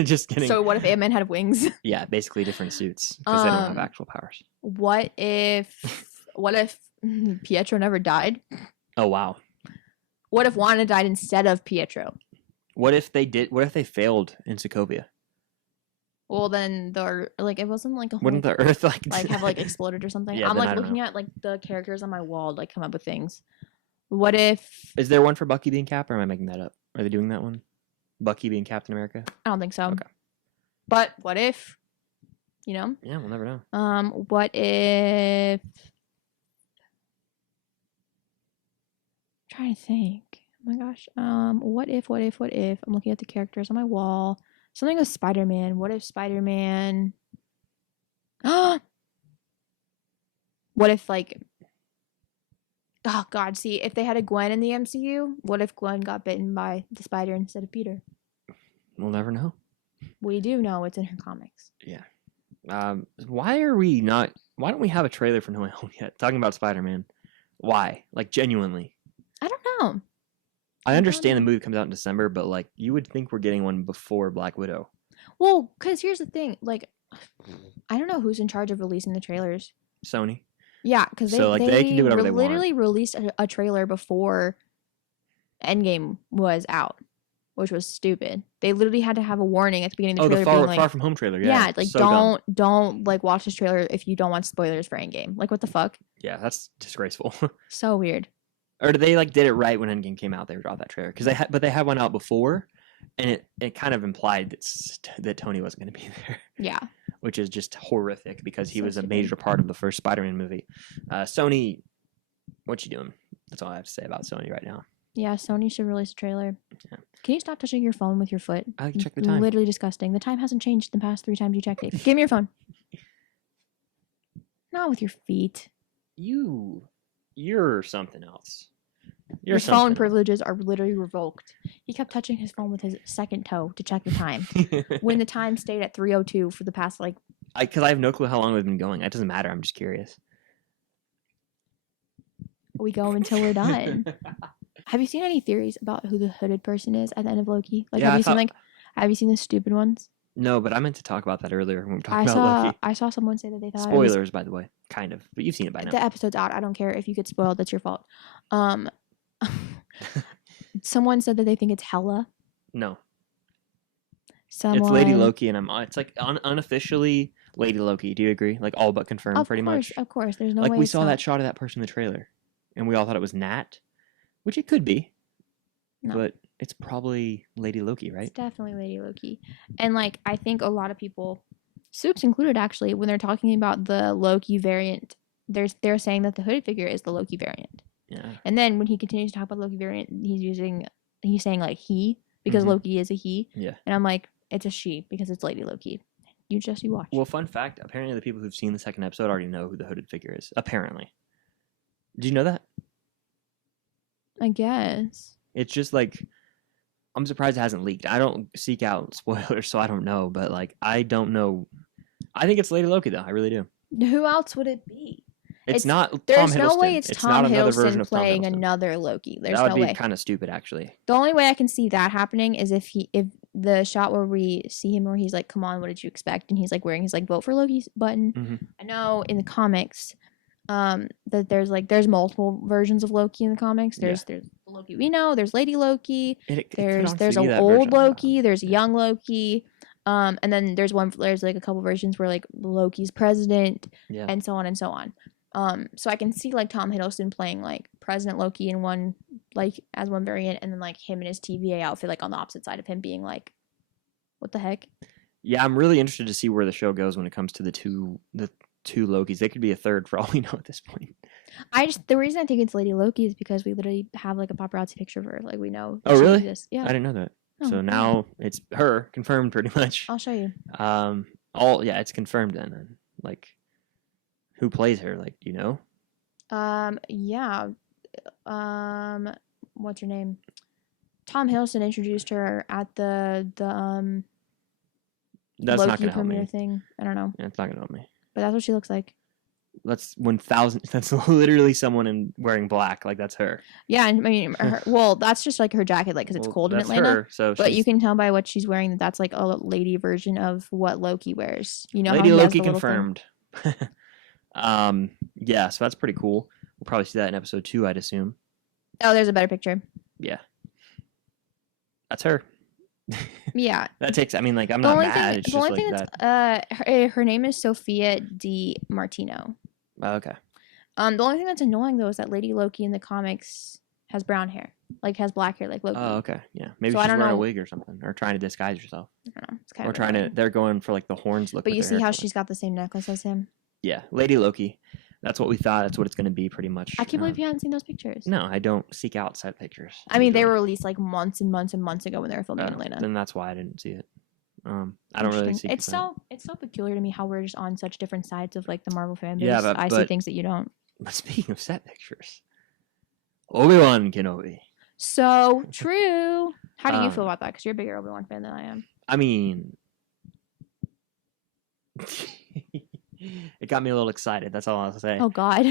Just kidding. So what if Ant-Man had wings? Yeah, basically different suits because they don't have actual powers. What if Pietro never died? Oh wow. What if Wanda died instead of Pietro? What if they failed in Sokovia? Well, then it wasn't like a whole, wouldn't the Earth like have like exploded or something? Yeah, I'm like looking at like the characters on my wall, like come up with things. What if? Is there one for Bucky being Cap, or am I making that up? Are they doing that one? Bucky being Captain America? I don't think so. Okay. But what if? You know? Yeah, we'll never know. What if? I'm trying to think. Oh my gosh. What if? I'm looking at the characters on my wall. Something with Spider-Man. What if Spider-Man? What if like? Oh God! See, if they had a Gwen in the MCU, what if Gwen got bitten by the spider instead of Peter? We'll never know. We do know it's in her comics. Yeah. Why don't we have a trailer for No Way Home yet? Talking about Spider-Man. Why? Like genuinely. I don't know. I understand the movie comes out in December, but like you would think we're getting one before Black Widow. Well, because here's the thing. Like, I don't know who's in charge of releasing the trailers. Sony. Yeah, because they can do whatever they want. Literally released a trailer before Endgame was out, which was stupid. They literally had to have a warning at the beginning of the trailer. The Far From Home trailer. Yeah, like so don't like watch this trailer if you don't want spoilers for Endgame. Like what the fuck? Yeah, that's disgraceful. So weird. Or they like did it right when Endgame came out. They dropped that trailer because they had one out before, and it kind of implied that Tony wasn't going to be there. Yeah. Which is just horrific because he was stupid. a major part of the first Spider-Man movie. Sony, what you doing? That's all I have to say about Sony right now. Yeah, Sony should release a trailer. Yeah. Can you stop touching your phone with your foot? I like to check the time. Literally disgusting. The time hasn't changed the past 3 times you checked it. Give me your phone. Not with your feet. You're something else. Your phone privileges are literally revoked. He kept touching his phone with his second toe to check the time. When the time stayed at 3:02 for the past because I have no clue how long we've been going. It doesn't matter. I'm just curious. We go until we're done. Have you seen any theories about who the hooded person is at the end of Loki? Like, Yeah, have you seen the stupid ones? No, but I meant to talk about that earlier when we were talking I about saw Loki. I saw someone say that they thought it was Spoilers, by the way, kind of, but you've seen it by now. the episode's out. I don't care if you get spoiled. That's your fault. Um, someone said that they think it's Hela. No, Someone. it's Lady Loki, and it's like unofficially Lady Loki. Do you agree? Like all but confirmed, Of pretty course, much. of course. There's no Like way we it's saw not. that shot of that person in the trailer, and we all thought it was Nat, which it could be, No. but it's probably Lady Loki, right? It's definitely Lady Loki. And like I think a lot of people, Soups included actually, when they're talking about the Loki variant, they're saying that the hooded figure is the Loki variant. Yeah. And then when he continues to talk about Loki variant, he's saying like he, because Mhm. Loki is a he. Yeah. And I'm like, it's a she because it's Lady Loki. You watch. Well, fun fact, apparently the people who've seen the second episode already know who the hooded figure is. Apparently. Did you know that? I guess. It's just like, I'm surprised it hasn't leaked. I don't seek out spoilers, so I don't know, but like, I don't know. I think it's Lady Loki, though. I really do. Who else would it be? It's not Tom There's Hiddleston. no way it's Tom not another version Hiddleston of Tom playing Hiddleston. another Loki. There's That would no be way. kind of stupid, actually. The only way I can see that happening is if the shot where we see him where he's like, "Come on, what did you expect?" and he's like wearing his like "Vote for Loki" button. Mhm. I know in the comics, that there's multiple versions of Loki in the comics. There's the Loki we know. There's Lady Loki. It could There's honestly be an that old version. Loki. There's a young Loki. And then there's like a couple versions where like Loki's president Yeah. and so on and so on. So I can see like Tom Hiddleston playing like President Loki in one, like as one variant, and then like him in his TVA outfit, like on the opposite side of him, being like, "What the heck?" Yeah, I'm really interested to see where the show goes when it comes to the two Lokis. They could be a third for all we know at this point. The reason I think it's Lady Loki is because we literally have like a paparazzi picture of her, like we know. Oh, she really? exists. Yeah. I didn't know that. Oh, So yeah. now it's her confirmed, pretty much. I'll show you. It's confirmed then. And like, who plays her? Like, do you know? Yeah. What's her name? Tom Hiddleston introduced her at the That's Loki not gonna help premiere me. thing. I don't know, Yeah, it's not gonna help me. but that's what she looks like. That's 1,000. That's literally someone wearing black. Like that's her. Yeah, and I mean, well, that's just like her jacket, like because it's cold in that's Atlanta. Her, so But you can tell by what she's wearing that's like a lady version of what Loki wears. You know, Lady how he has Loki the little thing? confirmed. Yeah, so that's pretty cool. We'll probably see that in episode 2, I'd assume. Oh, there's a better picture. Yeah, that's her. Yeah. That takes. I mean, like I'm The not only mad. thing, It's the just only like thing that. that's her name is Sophia Di Martino. Oh, okay. The only thing that's annoying though is that Lady Loki in the comics has brown hair, like has black hair, like Loki. Oh, okay. Yeah, maybe So I she's don't wearing a know. wig or something, or trying to disguise herself, I don't know. It's kind or of trying to. annoying. They're going for like the horns look. But with you their see hair how color. she's got the same necklace as him. Yeah, Lady Loki. That's what we thought. That's what it's going to be, pretty much. I can't believe you hadn't seen those pictures. No, I don't seek out set pictures. I mean, they usually. were released like months and months and months ago when they were filming in Oh, Atlanta. then that's why I didn't see it. I don't really Interesting. seek. It's so peculiar to me how we're just on such different sides of like the Marvel fan base. Yeah, I see things that you don't. But speaking of set pictures, Obi-Wan Kenobi. So true. How do you feel Um, about that? Because you're a bigger Obi-Wan fan than I am. I mean, it got me a little excited. That's all I'll say. Oh God.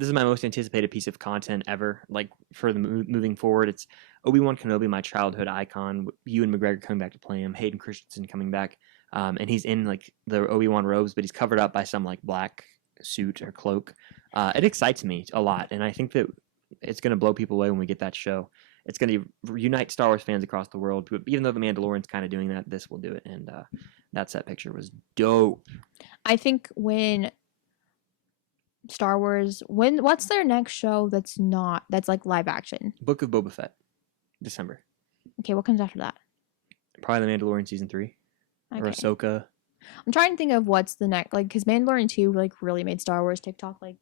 This is my most anticipated piece of content ever. Like for the moving forward, it's Obi-Wan Kenobi, my childhood icon. Ewan McGregor coming back to play him. Hayden Christensen coming back, and he's in like the Obi-Wan robes, but he's covered up by some like black suit or cloak. It excites me a lot, and I think that it's going to blow people away when we get that show. It's going to unite Star Wars fans across the world. Even though The Mandalorian's kind of doing that, this will do it. And that set picture was dope. I think when Star Wars, what's their next show that's like live action? Book of Boba Fett, December. Okay, what comes after that? Probably The Mandalorian season 3 or Okay. Ahsoka. I'm trying to think of what's the next, like, because Mandalorian 2 like really made Star Wars TikTok like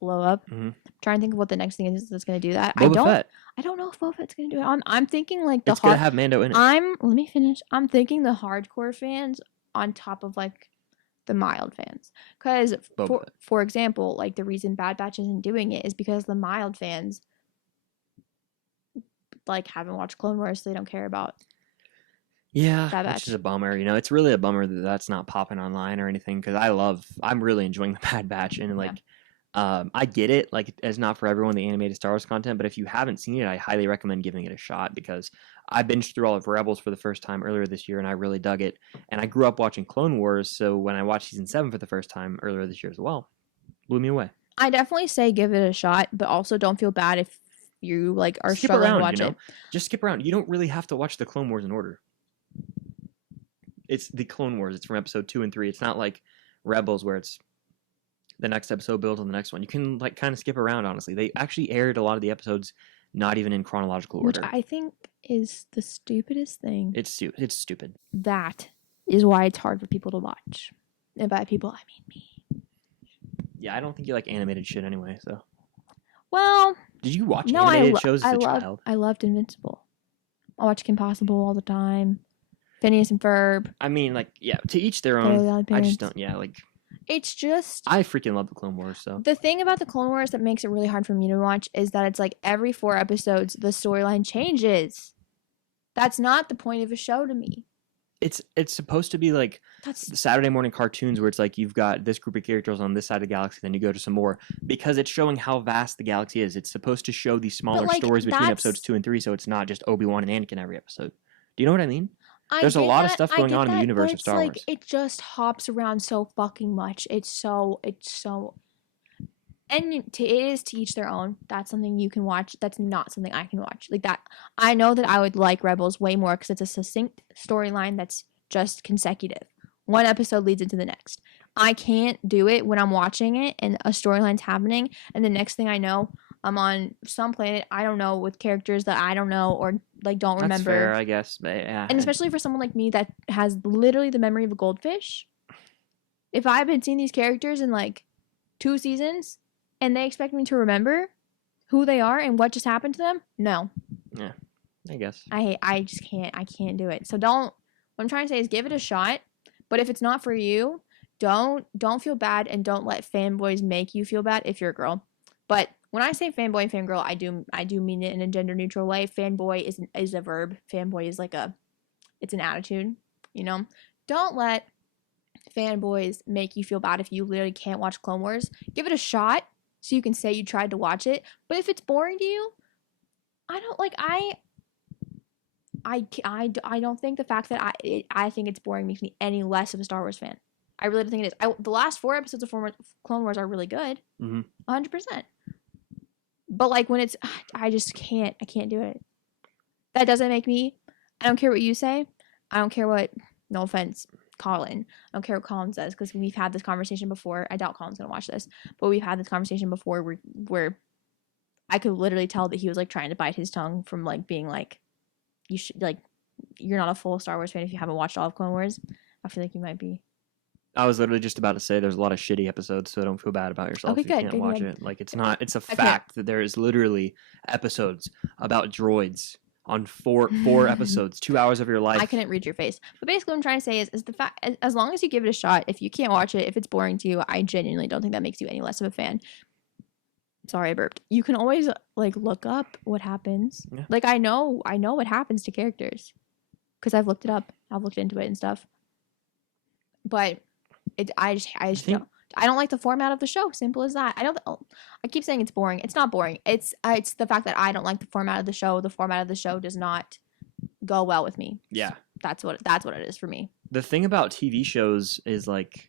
blow up. Mhm. I'm trying to think of what the next thing is that's gonna do that. Boba Fett. I don't know if Boba Fett's gonna do it. I'm thinking like It's gonna have Mando in it. let me finish. I'm thinking the hardcore fans on top of like the mild fans, because Boba Fett. for example, like the reason Bad Batch isn't doing it is because the mild fans like haven't watched Clone Wars, so they don't care about. Yeah, Bad which Batch. is a bummer. You know, it's really a bummer that that's not popping online or anything because I'm really enjoying the Bad Batch and like, I get it, like it's not for everyone, the animated Star Wars content, but if you haven't seen it, I highly recommend giving it a shot because I binged through all of Rebels for the first time earlier this year and I really dug it. And I grew up watching Clone Wars, so when I watched season 7 for the first time earlier this year as well, blew me away. I definitely say give it a shot, but also don't feel bad if you like are Skip struggling around, to watch it. Just skip around. You don't really have to watch the Clone Wars in order. It's the Clone Wars. It's from episode 2 and 3. It's not like Rebels where it's the next episode builds on the next one. You can like kind of skip around, honestly. They actually aired a lot of the episodes not even in chronological Which order. I think is the stupidest thing. It's stupid. That is why it's hard for people to watch. And by people, I mean me. Yeah, I don't think you like animated shit anyway, so. Well, Did you watch no, animated shows as a child? I loved Invincible. I watch Kim Possible all the time. Phineas and Ferb. I mean, like, yeah, to each their Fairly own. Odd I Parents. just don't, yeah, like, It's just I freaking love the Clone Wars, so. the thing about the Clone Wars that makes it really hard for me to watch is that it's like every 4 episodes the storyline changes. That's not the point of a show to me. It's supposed to be like That's Saturday morning cartoons where it's like you've got this group of characters on this side of the galaxy, then you go to some more because it's showing how vast the galaxy is. It's supposed to show these smaller like, stories between that's- episodes 2 and 3, so it's not just Obi-Wan and Anakin every episode. Do you know what I mean? I There's a get lot of that, stuff I going get on in the that, universe but of it's Star like, Wars. It just hops around so fucking much. It's so and it is to each their own. That's something you can watch. That's not something I can watch. Like that, I know that I would like Rebels way more because it's a succinct storyline that's just consecutive. One episode leads into the next. I can't do it when I'm watching it and a storyline's happening, and the next thing I know, I'm on some planet I don't know with characters that I don't know or like don't That's remember. fair, I guess. But yeah, And especially for someone like me that has literally the memory of a goldfish. If I've been seeing these characters in like 2 seasons and they expect me to remember who they are and what just happened to them, no. I guess. I just can't. I can't do it. So don't. What I'm trying to say is give it a shot. But if it's not for you, don't feel bad and don't let fanboys make you feel bad if you're a girl. But when I say fanboy and fangirl, I do mean it in a gender neutral way. Fanboy is a verb. Fanboy is like it's an attitude. You know. Don't let fanboys make you feel bad if you literally can't watch Clone Wars. Give it a shot so you can say you tried to watch it. But if it's boring to you, I don't like I don't think the fact that I think it's boring makes me any less of a Star Wars fan. I really don't think it is. The last 4 episodes of Clone Wars are really good, 100%. But like when it's, I just can't. I can't do it. That doesn't make me. I don't care what you say. I don't care what. No offense, Colin. I don't care what Colin says because we've had this conversation before. I doubt Colin's gonna watch this, but we've had this conversation before where I could literally tell that he was like trying to bite his tongue from like being like. You should like you're not a full Star Wars fan if you haven't watched all of Clone Wars. I feel like you might be. I was literally just about to say there's a lot of shitty episodes, so don't feel bad about yourself Okay, if you good, can't good, watch good. it. Like it's a fact that there is literally episodes about droids on four episodes, 2 hours of your life. I couldn't read your face. But basically what I'm trying to say is the fact as long as you give it a shot, if you can't watch it, if it's boring to you, I genuinely don't think that makes you any less of a fan. Sorry, I burped. You can always like look up what happens. Yeah. Like I know what happens to characters because I've looked it up. I've looked into it and stuff. But I just don't. I don't like the format of the show. Simple as that. I keep saying it's boring. It's not boring. It's the fact that I don't like the format of the show. The format of the show does not go well with me. Yeah. That's what it is for me. The thing about TV shows is like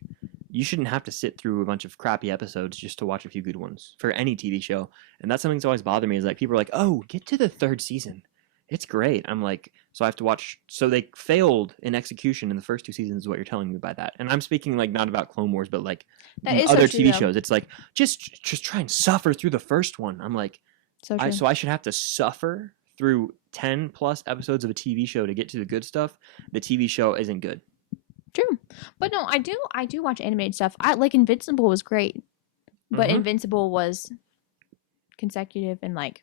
you shouldn't have to sit through a bunch of crappy episodes just to watch a few good ones for any TV show. And that's something that's always bothered me is like people are like, "Oh, get to the 3rd season. It's great." I'm like, so I have to watch. So they failed in execution in the first 2 seasons is what you're telling me by that. And I'm speaking like not about Clone Wars, but like other TV shows. It's like just try and suffer through the first one. I'm like, So true. so I should have to suffer through 10 plus episodes of a TV show to get to the good stuff. The TV show isn't good. True. But no, I do watch animated stuff. I like Invincible was great. But Invincible was consecutive and like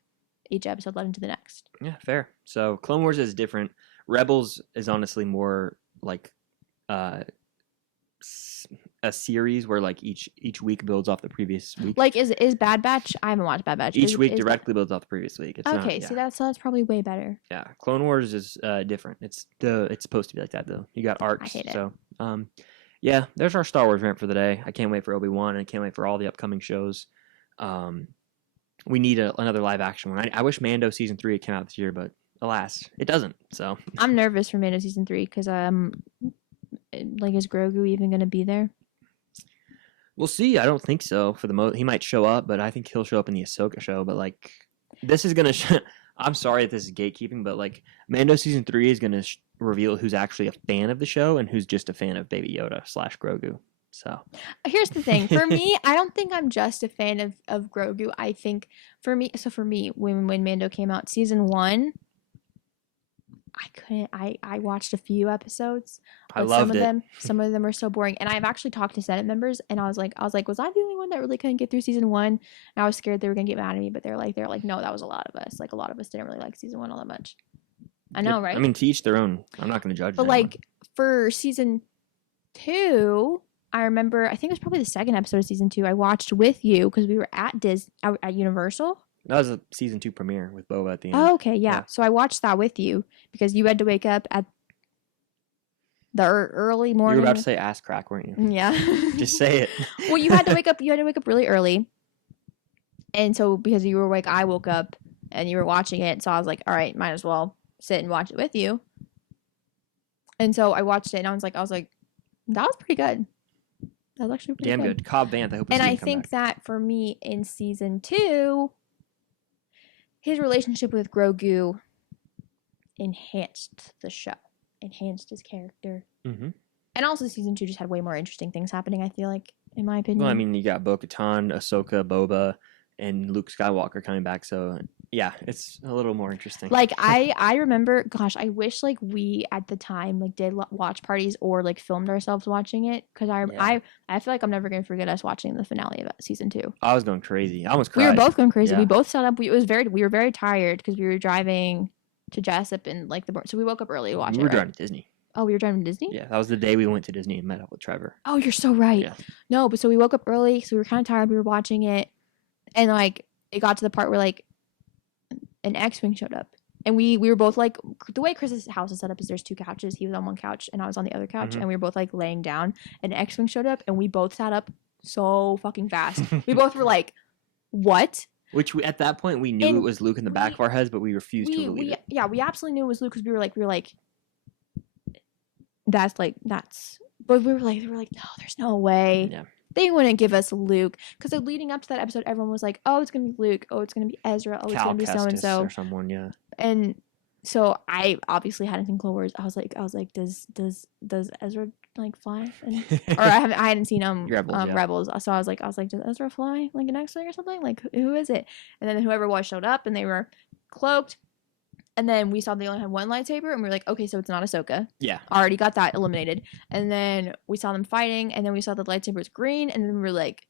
each episode led into the next. Yeah, fair. So Clone Wars is different. Rebels is honestly more like a series where like each week builds off the previous week. Like is Bad Batch? I haven't watched Bad Batch. Each week directly builds off the previous week. It's okay, not, yeah. see that's probably way better. Yeah, Clone Wars is different. It's supposed to be like that though. You got arcs. I hate it. So yeah, there's our Star Wars rant for the day. I can't wait for Obi-Wan and I can't wait for all the upcoming shows. We need another live action one. I wish Mando season 3 had come out this year, but alas, it doesn't. So I'm nervous for Mando season 3 because like, is Grogu even gonna be there? we'll see. I don't think so. For the he might show up, but I think he'll show up in the Ahsoka show. But like, this is gonna. I'm sorry if this is gatekeeping, but like, Mando season 3 is gonna reveal who's actually a fan of the show and who's just a fan of Baby Yoda / Grogu. So Here's the thing. For me, I don't think I'm just a fan of Grogu. I think for me, when Mando came out season 1, I couldn't. I watched a few episodes. I But loved it. Some of them are so boring. And I've actually talked to Senate members, and I was like, was I the only one that really couldn't get through season 1? And I was scared they were gonna get mad at me, but they're like, no, that was a lot of us. Like, a lot of us didn't really like season 1 all that much. I know, right? I mean, to each their own. I'm not going to judge. But anyone. like, for season 2, I remember, I think it was probably the second episode of season 2. I watched with you because we were at Universal. That was a season 2 premiere with Boba at the end. Oh, okay, yeah. So I watched that with you because you had to wake up at the early morning. You were about to say ass crack, weren't you? Yeah. Just say it. Well, you had to wake up. You had to wake up really early, and so because you were awake, I woke up and you were watching it. So I was like, all right, might as well sit and watch it with you. And so I watched it, and I was like, that was pretty good. That was actually pretty Damn good. Cobb Vanth, I hope. And I come think back. that for me in season 2, his relationship with Grogu enhanced the show, enhanced his character. Mm-hmm. And also season 2 just had way more interesting things happening, I feel like, in my opinion. Well, I mean, you got Bo-Katan, Ahsoka, Boba, and Luke Skywalker coming back. So yeah, it's a little more interesting. Like, I remember, gosh, I wish like we at the time like did watch parties or like filmed ourselves watching it, because I feel like I'm never gonna forget us watching the finale of season 2. I was going crazy. I almost cried. We were both going crazy. Yeah. We both sat up. We were very tired because we were driving to Jessup and like so we woke up early to watch it. We were right? driving to Disney. Oh, we were driving to Disney? Yeah, that was the day we went to Disney and met up with Trevor. Oh, you're so right. Yeah. No, but so we woke up early, so we were kind of tired. We were watching it, and like it got to the part where like an X-wing showed up, and we were both like, the way Chris's house is set up is there's 2 couches. He was on one couch, and I was on the other couch, Mhm. and we were both like laying down. And an X-wing showed up, and we both sat up so fucking fast. We both were like, "What?" Which at that point we knew And it was Luke in the back of our heads, but we refused to believe it. Yeah, we absolutely knew it was Luke because we were like, that's. But we were like, no, there's no way. Yeah. They wouldn't give us Luke, because leading up to that episode, everyone was like, "Oh, it's gonna be Luke. Oh, it's gonna be Ezra. Oh, it's Cal gonna be so and Kestis so." or someone, yeah. And so I obviously hadn't seen Clone Wars. I was like, does Ezra like fly? Or I hadn't seen Rebels, yeah. Rebels. So I was like, does Ezra fly like an X-wing or something? Like, who is it? And then whoever was showed up, and they were cloaked. And then we saw they only had one lightsaber, and we were like, okay, so it's not Ahsoka. Yeah. Already got that eliminated. And then we saw them fighting, and then we saw the lightsaber was green, and then we were like,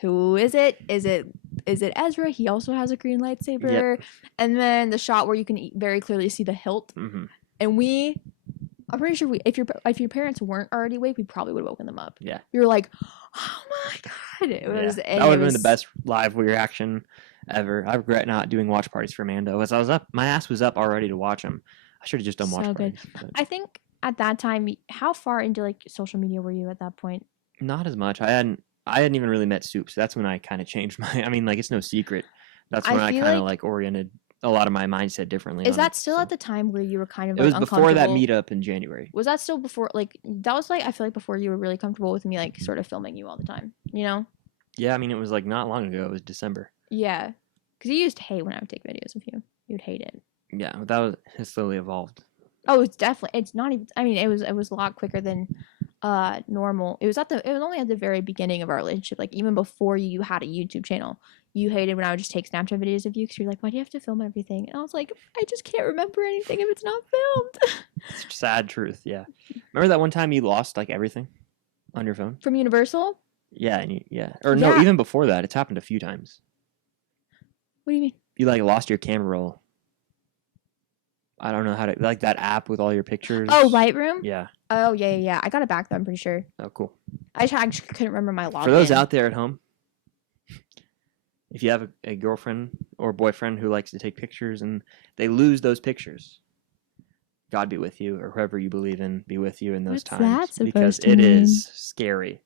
who is it? Is it Ezra? He also has a green lightsaber. Yep. And then the shot where you can very clearly see the hilt. Mm-hmm. And I'm pretty sure if your parents weren't already awake, we probably would have woken them up. Yeah. We were like, oh my god. That would have been the best live reaction ever. I regret not doing watch parties for Mando, as I was up. My ass was up already to watch him. I should have just done watch So parties. good. But I think at that time, how far into like social media were you at that point? not as much. I hadn't even really met Soup, so that's when I kind of changed my. I mean, like, it's no secret. That's when I feel kind of like oriented a lot of my mindset differently. Is on that it, still so. at the time where you were kind of It like was before that uncomfortable? meetup in January. Was that still before, like, that was like, I feel like before you were really comfortable with me, like, sort of filming you all the time, you know? Yeah, I mean, it was like not long ago. It was December. Yeah. Because you used to hate when I would take videos of you. You would hate it. Yeah, but it slowly evolved. Oh, it's not even, I mean, it was a lot quicker than normal. It was only at the very beginning of our relationship, like, even before you had a YouTube channel. You hated when I would just take Snapchat videos of you because you're like, why do you have to film everything? And I was like, I just can't remember anything if it's not filmed. It's sad truth, yeah. Remember that one time you lost, like, everything on your phone? From Universal? Yeah, Or no, Yeah. even before that. It's happened a few times. What do you mean? You, like, lost your camera roll. I don't know how to... Like, that app with all your pictures. Oh, Lightroom? Yeah. Oh, yeah. I got it back though, I'm pretty sure. Oh, cool. I just couldn't remember my login. For those out there at home, if you have a girlfriend or boyfriend who likes to take pictures and they lose those pictures, God be with you, or whoever you believe in be with you in those What's times. that supposed Because to it mean? is scary.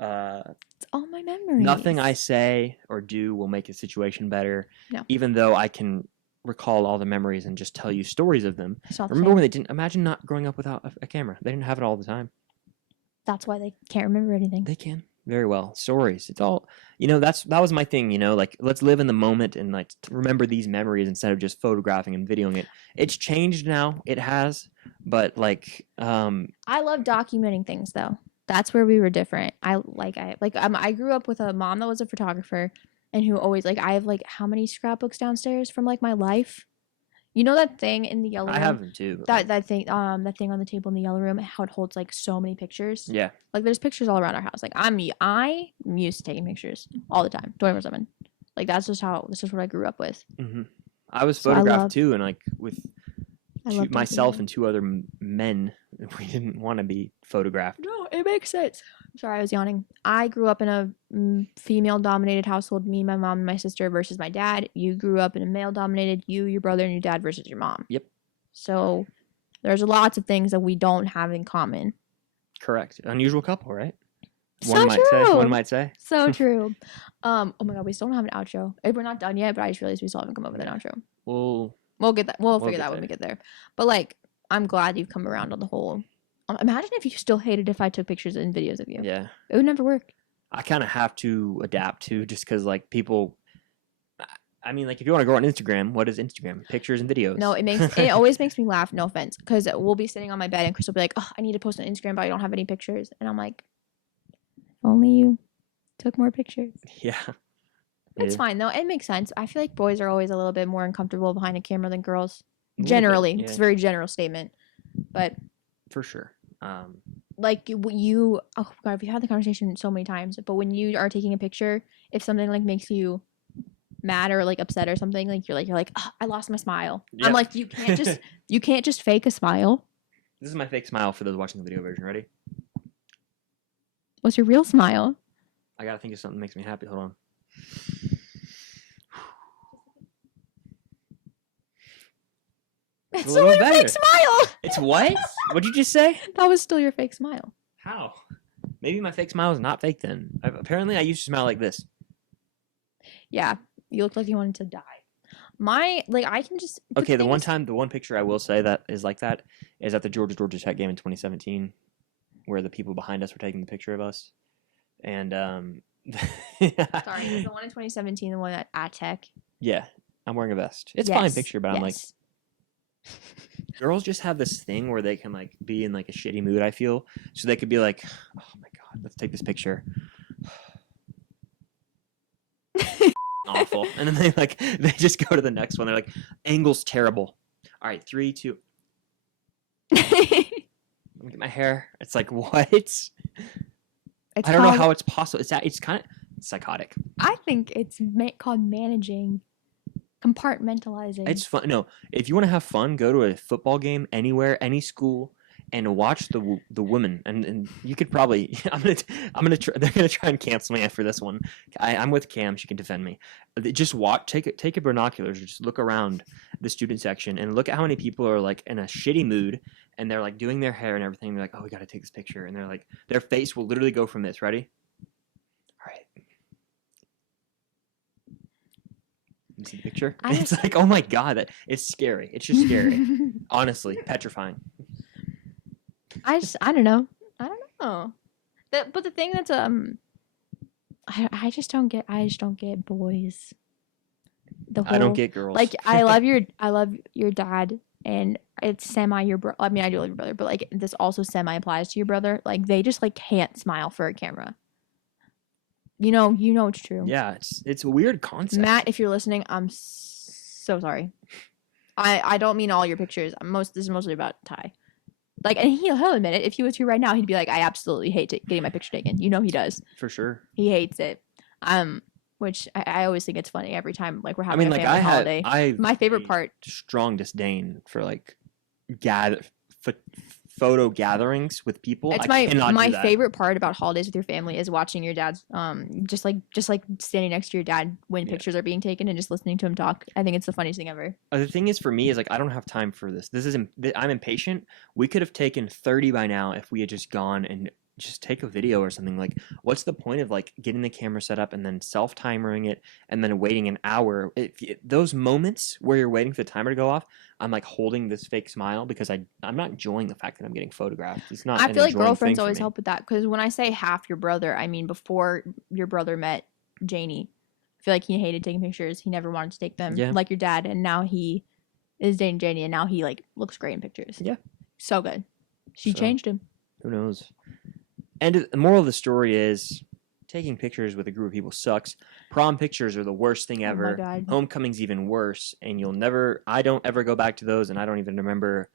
It's all my memories. Nothing I say or do will make a situation better. No. Even though I can recall all the memories and just tell you stories of them. It's not the Remember same. when they didn't? Imagine not growing up without a camera. They didn't have it all the time. That's why they can't remember anything. They can very well. Stories. It's all, that was my thing, like let's live in the moment and like remember these memories instead of just photographing and videoing it. It's changed now. It has, but like I love documenting things though. That's where we were different. I grew up with a mom that was a photographer and who always I have how many scrapbooks downstairs from my life. You know that thing in the yellow room? I have them too. That thing on the table in the yellow room, how it holds so many pictures. Yeah. There's pictures all around our house. I'm used to taking pictures all the time, 24/7. That's just what I grew up with. Mm-hmm. I was photographed too, and with myself and two other men, we didn't want to be photographed. No, it makes sense. Sorry, I was yawning. I grew up in a female-dominated household, me, my mom, and my sister versus my dad. You grew up in a male-dominated, you, your brother, and your dad versus your mom. Yep. So there's lots of things that we don't have in common. Correct. Unusual couple, right? One might say. So true. Oh my God, we still don't have an outro. We're not done yet, but I just realized we still haven't come up with an outro. We'll get that. We'll figure that when we get there. But I'm glad you've come around on the whole. Imagine if you still hated if I took pictures and videos of you. Yeah. It would never work. I kind of have to adapt to just because people. I mean, if you want to go on Instagram, what is Instagram? Pictures and videos. No, it always makes me laugh. No offense, because we'll be sitting on my bed and Chris will be like, "Oh, I need to post on Instagram, but I don't have any pictures," and I'm like, "If only you took more pictures." Yeah. It's fine though. It makes sense. I feel like boys are always a little bit more uncomfortable behind a camera than girls. Generally, it's a very general statement, but for sure. You oh God, we've had the conversation so many times, but when you are taking a picture, if something makes you mad or upset or something, you're like, oh, I lost my smile. Yep. I'm like, you can't just fake a smile. This is my fake smile for those watching the video version. Ready? What's your real smile? I gotta think of something that makes me happy. Hold on. It's still your fake smile. It's what? What'd you just say? That was still your fake smile. How? Maybe my fake smile is not fake then. Apparently, I used to smile like this. Yeah, you look like you wanted to die. I can just. Okay, the one picture I will say that is like that is at the Georgia Tech game in 2017, where the people behind us were taking the picture of us, and Sorry, is the one in 2017 the one at Tech? Yeah, I'm wearing a vest. It's a fine picture, but I'm like. Girls just have this thing where they can be in a shitty mood, I feel. So they could be like, oh my God, let's take this picture. Awful. And then they just go to the next one. They're like, angle's terrible. All right, 3, 2. Let me get my hair. It's like, what? I don't know how it's possible. It's kind of psychotic. I think it's called managing. Compartmentalizing. It's fun. No, if you want to have fun, go to a football game anywhere, any school, and watch the women. And you could probably. I'm gonna try. They're gonna try and cancel me after this one. I'm with Cam. She can defend me. Just watch. Take a binoculars. Just look around the student section and look at how many people are in a shitty mood and they're doing their hair and everything. They're like, oh, we got to take this picture, and they're their face will literally go from this. Ready? All right. You see the picture? It's oh my God, it's scary. It's just scary. Honestly, petrifying. I don't know. But the thing that's I just don't get boys. I don't get girls. I love your dad, and it's semi your brother. I mean, I do love your brother, but this also semi applies to your brother. They just can't smile for a camera. You know it's true. Yeah, it's a weird concept. Matt, if you're listening, I'm so sorry. I don't mean all your pictures. This is mostly about Ty. And he'll admit it. If he was here right now, he'd be like, I absolutely hate getting my picture taken. He does. For sure. He hates it. Which I always think it's funny every time we're having a family holiday. My favorite part. Strong disdain for photo gatherings with people. It's my favorite part about holidays with your family is watching your dad's just standing next to your dad when pictures are being taken and just listening to him talk. I think it's the funniest thing ever. The thing is, for me, is I don't have time for this. I'm impatient. We could have taken 30 by now if we had just gone and just take a video or something. Like, what's the point of like getting the camera set up and then self-timering it and then waiting an hour? Those moments where you're waiting for the timer to go off, I'm like holding this fake smile because I'm not enjoying the fact that I'm getting photographed. It's not. I an feel like enjoying girlfriends thing for always me. help with that, because when I say half your brother, I mean before your brother met Janie. I feel like he hated taking pictures. He never wanted to take them, Yeah. like your dad, and now he is dating Janie, and now he like looks great in pictures. Yeah. So good. She So, changed him. Who knows? And the moral of the story is taking pictures with a group of people sucks. Prom pictures are the worst thing ever. Oh my God. Homecoming's even worse, and I don't ever go back to those, and I don't even remember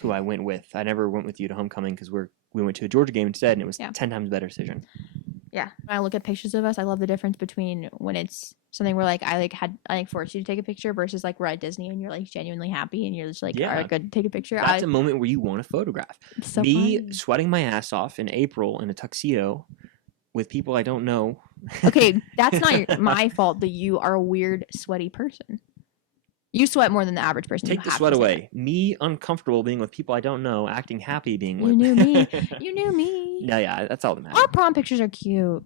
who I went with. I never went with you to homecoming because we went to a Georgia game instead, and it was 10 times a better decision. Yeah. When I look at pictures of us, I love the difference between when it's something where like I forced you to take a picture versus like we're at Disney and you're like genuinely happy and you're just like, all right, good, take a picture. That's a moment where you want to photograph. So Me funny. sweating my ass off in April in a tuxedo with people I don't know. Okay, that's not my fault that you are a weird, sweaty person. You sweat more than the average person. Take the sweat away. Me uncomfortable being with people I don't know, acting happy being with. You knew me. You knew me. No, yeah, that's all that matters. Our prom pictures are cute.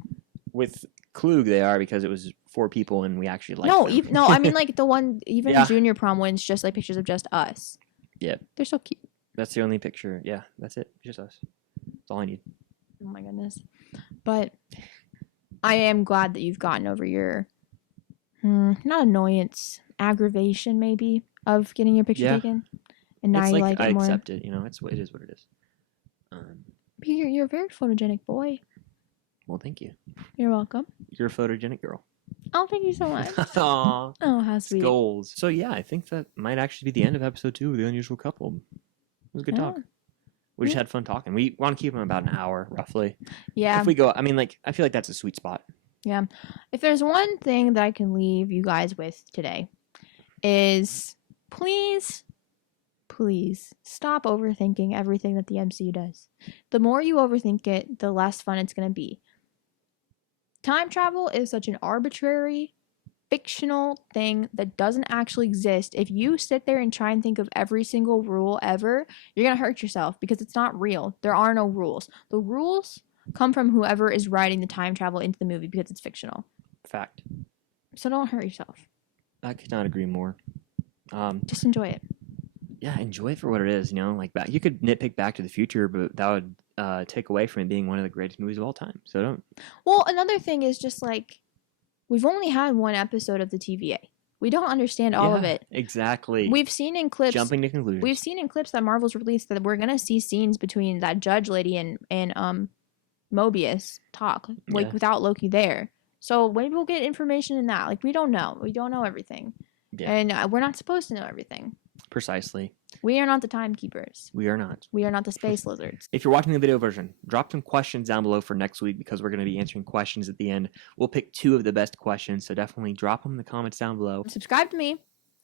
With Klug, they are because it was 4 people and we actually liked them. No, I mean like the one, even Yeah. junior prom ones, just like pictures of just us. Yeah. They're so cute. That's the only picture. Yeah, that's it. Just us. That's all I need. Oh my goodness. But I am glad that you've gotten over your, not annoyance, aggravation maybe, of getting your picture taken. And now it's you like like I it more. accept it. You know, it is what it is. You're a very photogenic boy. Well, thank you. You're welcome. You're a photogenic girl. Oh, thank you so much. Aww. Oh, how sweet. Goals. So yeah, I think that might actually be the end of episode 2 of The Unusual Couple. It was a good talk. We just had fun talking. We want to keep them about an hour, roughly. Yeah. If we go, I mean, like, I feel like that's a sweet spot. Yeah. If there's one thing that I can leave you guys with today is please stop overthinking everything that the MCU does. The more you overthink it, the less fun it's going to be. Time travel is such an arbitrary, fictional thing that doesn't actually exist. If you sit there and try and think of every single rule ever, you're going to hurt yourself because it's not real. There are no rules. The rules come from whoever is writing the time travel into the movie because it's fictional. Fact. So don't hurt yourself. I could not agree more. Just enjoy it. Yeah, enjoy it for what it is. You know, like you could nitpick Back to the Future, but that would take away from it being one of the greatest movies of all time. So don't. Well, another thing is just like we've only had one episode of the TVA. We don't understand all of it. Exactly. We've seen in clips. Jumping to conclusions. We've seen in clips that Marvel's released that we're gonna see scenes between that judge lady and Mobius talk without Loki there. So maybe we'll get information in that. Like we don't know. We don't know everything. Yeah. And we're not supposed to know everything. Precisely. We are not the timekeepers. We are not. We are not the space lizards. If you're watching the video version, drop some questions down below for next week because we're going to be answering questions at the end. We'll pick 2 of the best questions, so definitely drop them in the comments down below. Subscribe to me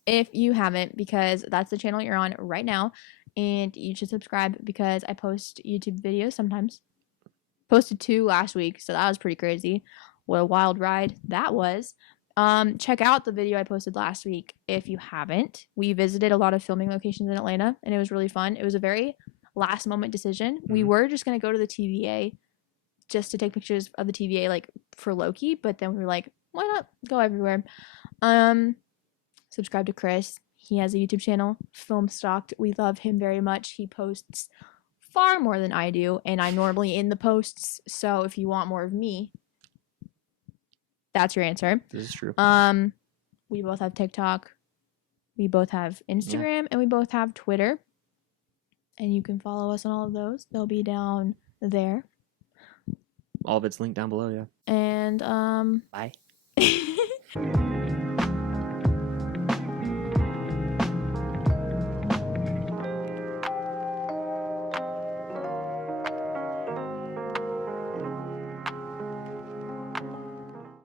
if you haven't, because that's the channel you're on right now. And you should subscribe because I post YouTube videos sometimes. Posted 2 last week, so that was pretty crazy. What a wild ride that was. Check out the video I posted last week if you haven't. We visited a lot of filming locations in Atlanta, and it was really fun. It was a very last moment decision. We were just going to go to the TVA just to take pictures of the TVA, like, for Loki, but then we were like, why not go everywhere? Subscribe to Chris. He has a YouTube channel, Film Stocked. We love him very much. He posts far more than I do, and I'm normally in the posts, so if you want more of me, that's your answer. This is true. We both have TikTok. We both have Instagram, and we both have Twitter. And you can follow us on all of those. They'll be down there. All of it's linked down below, yeah. And bye.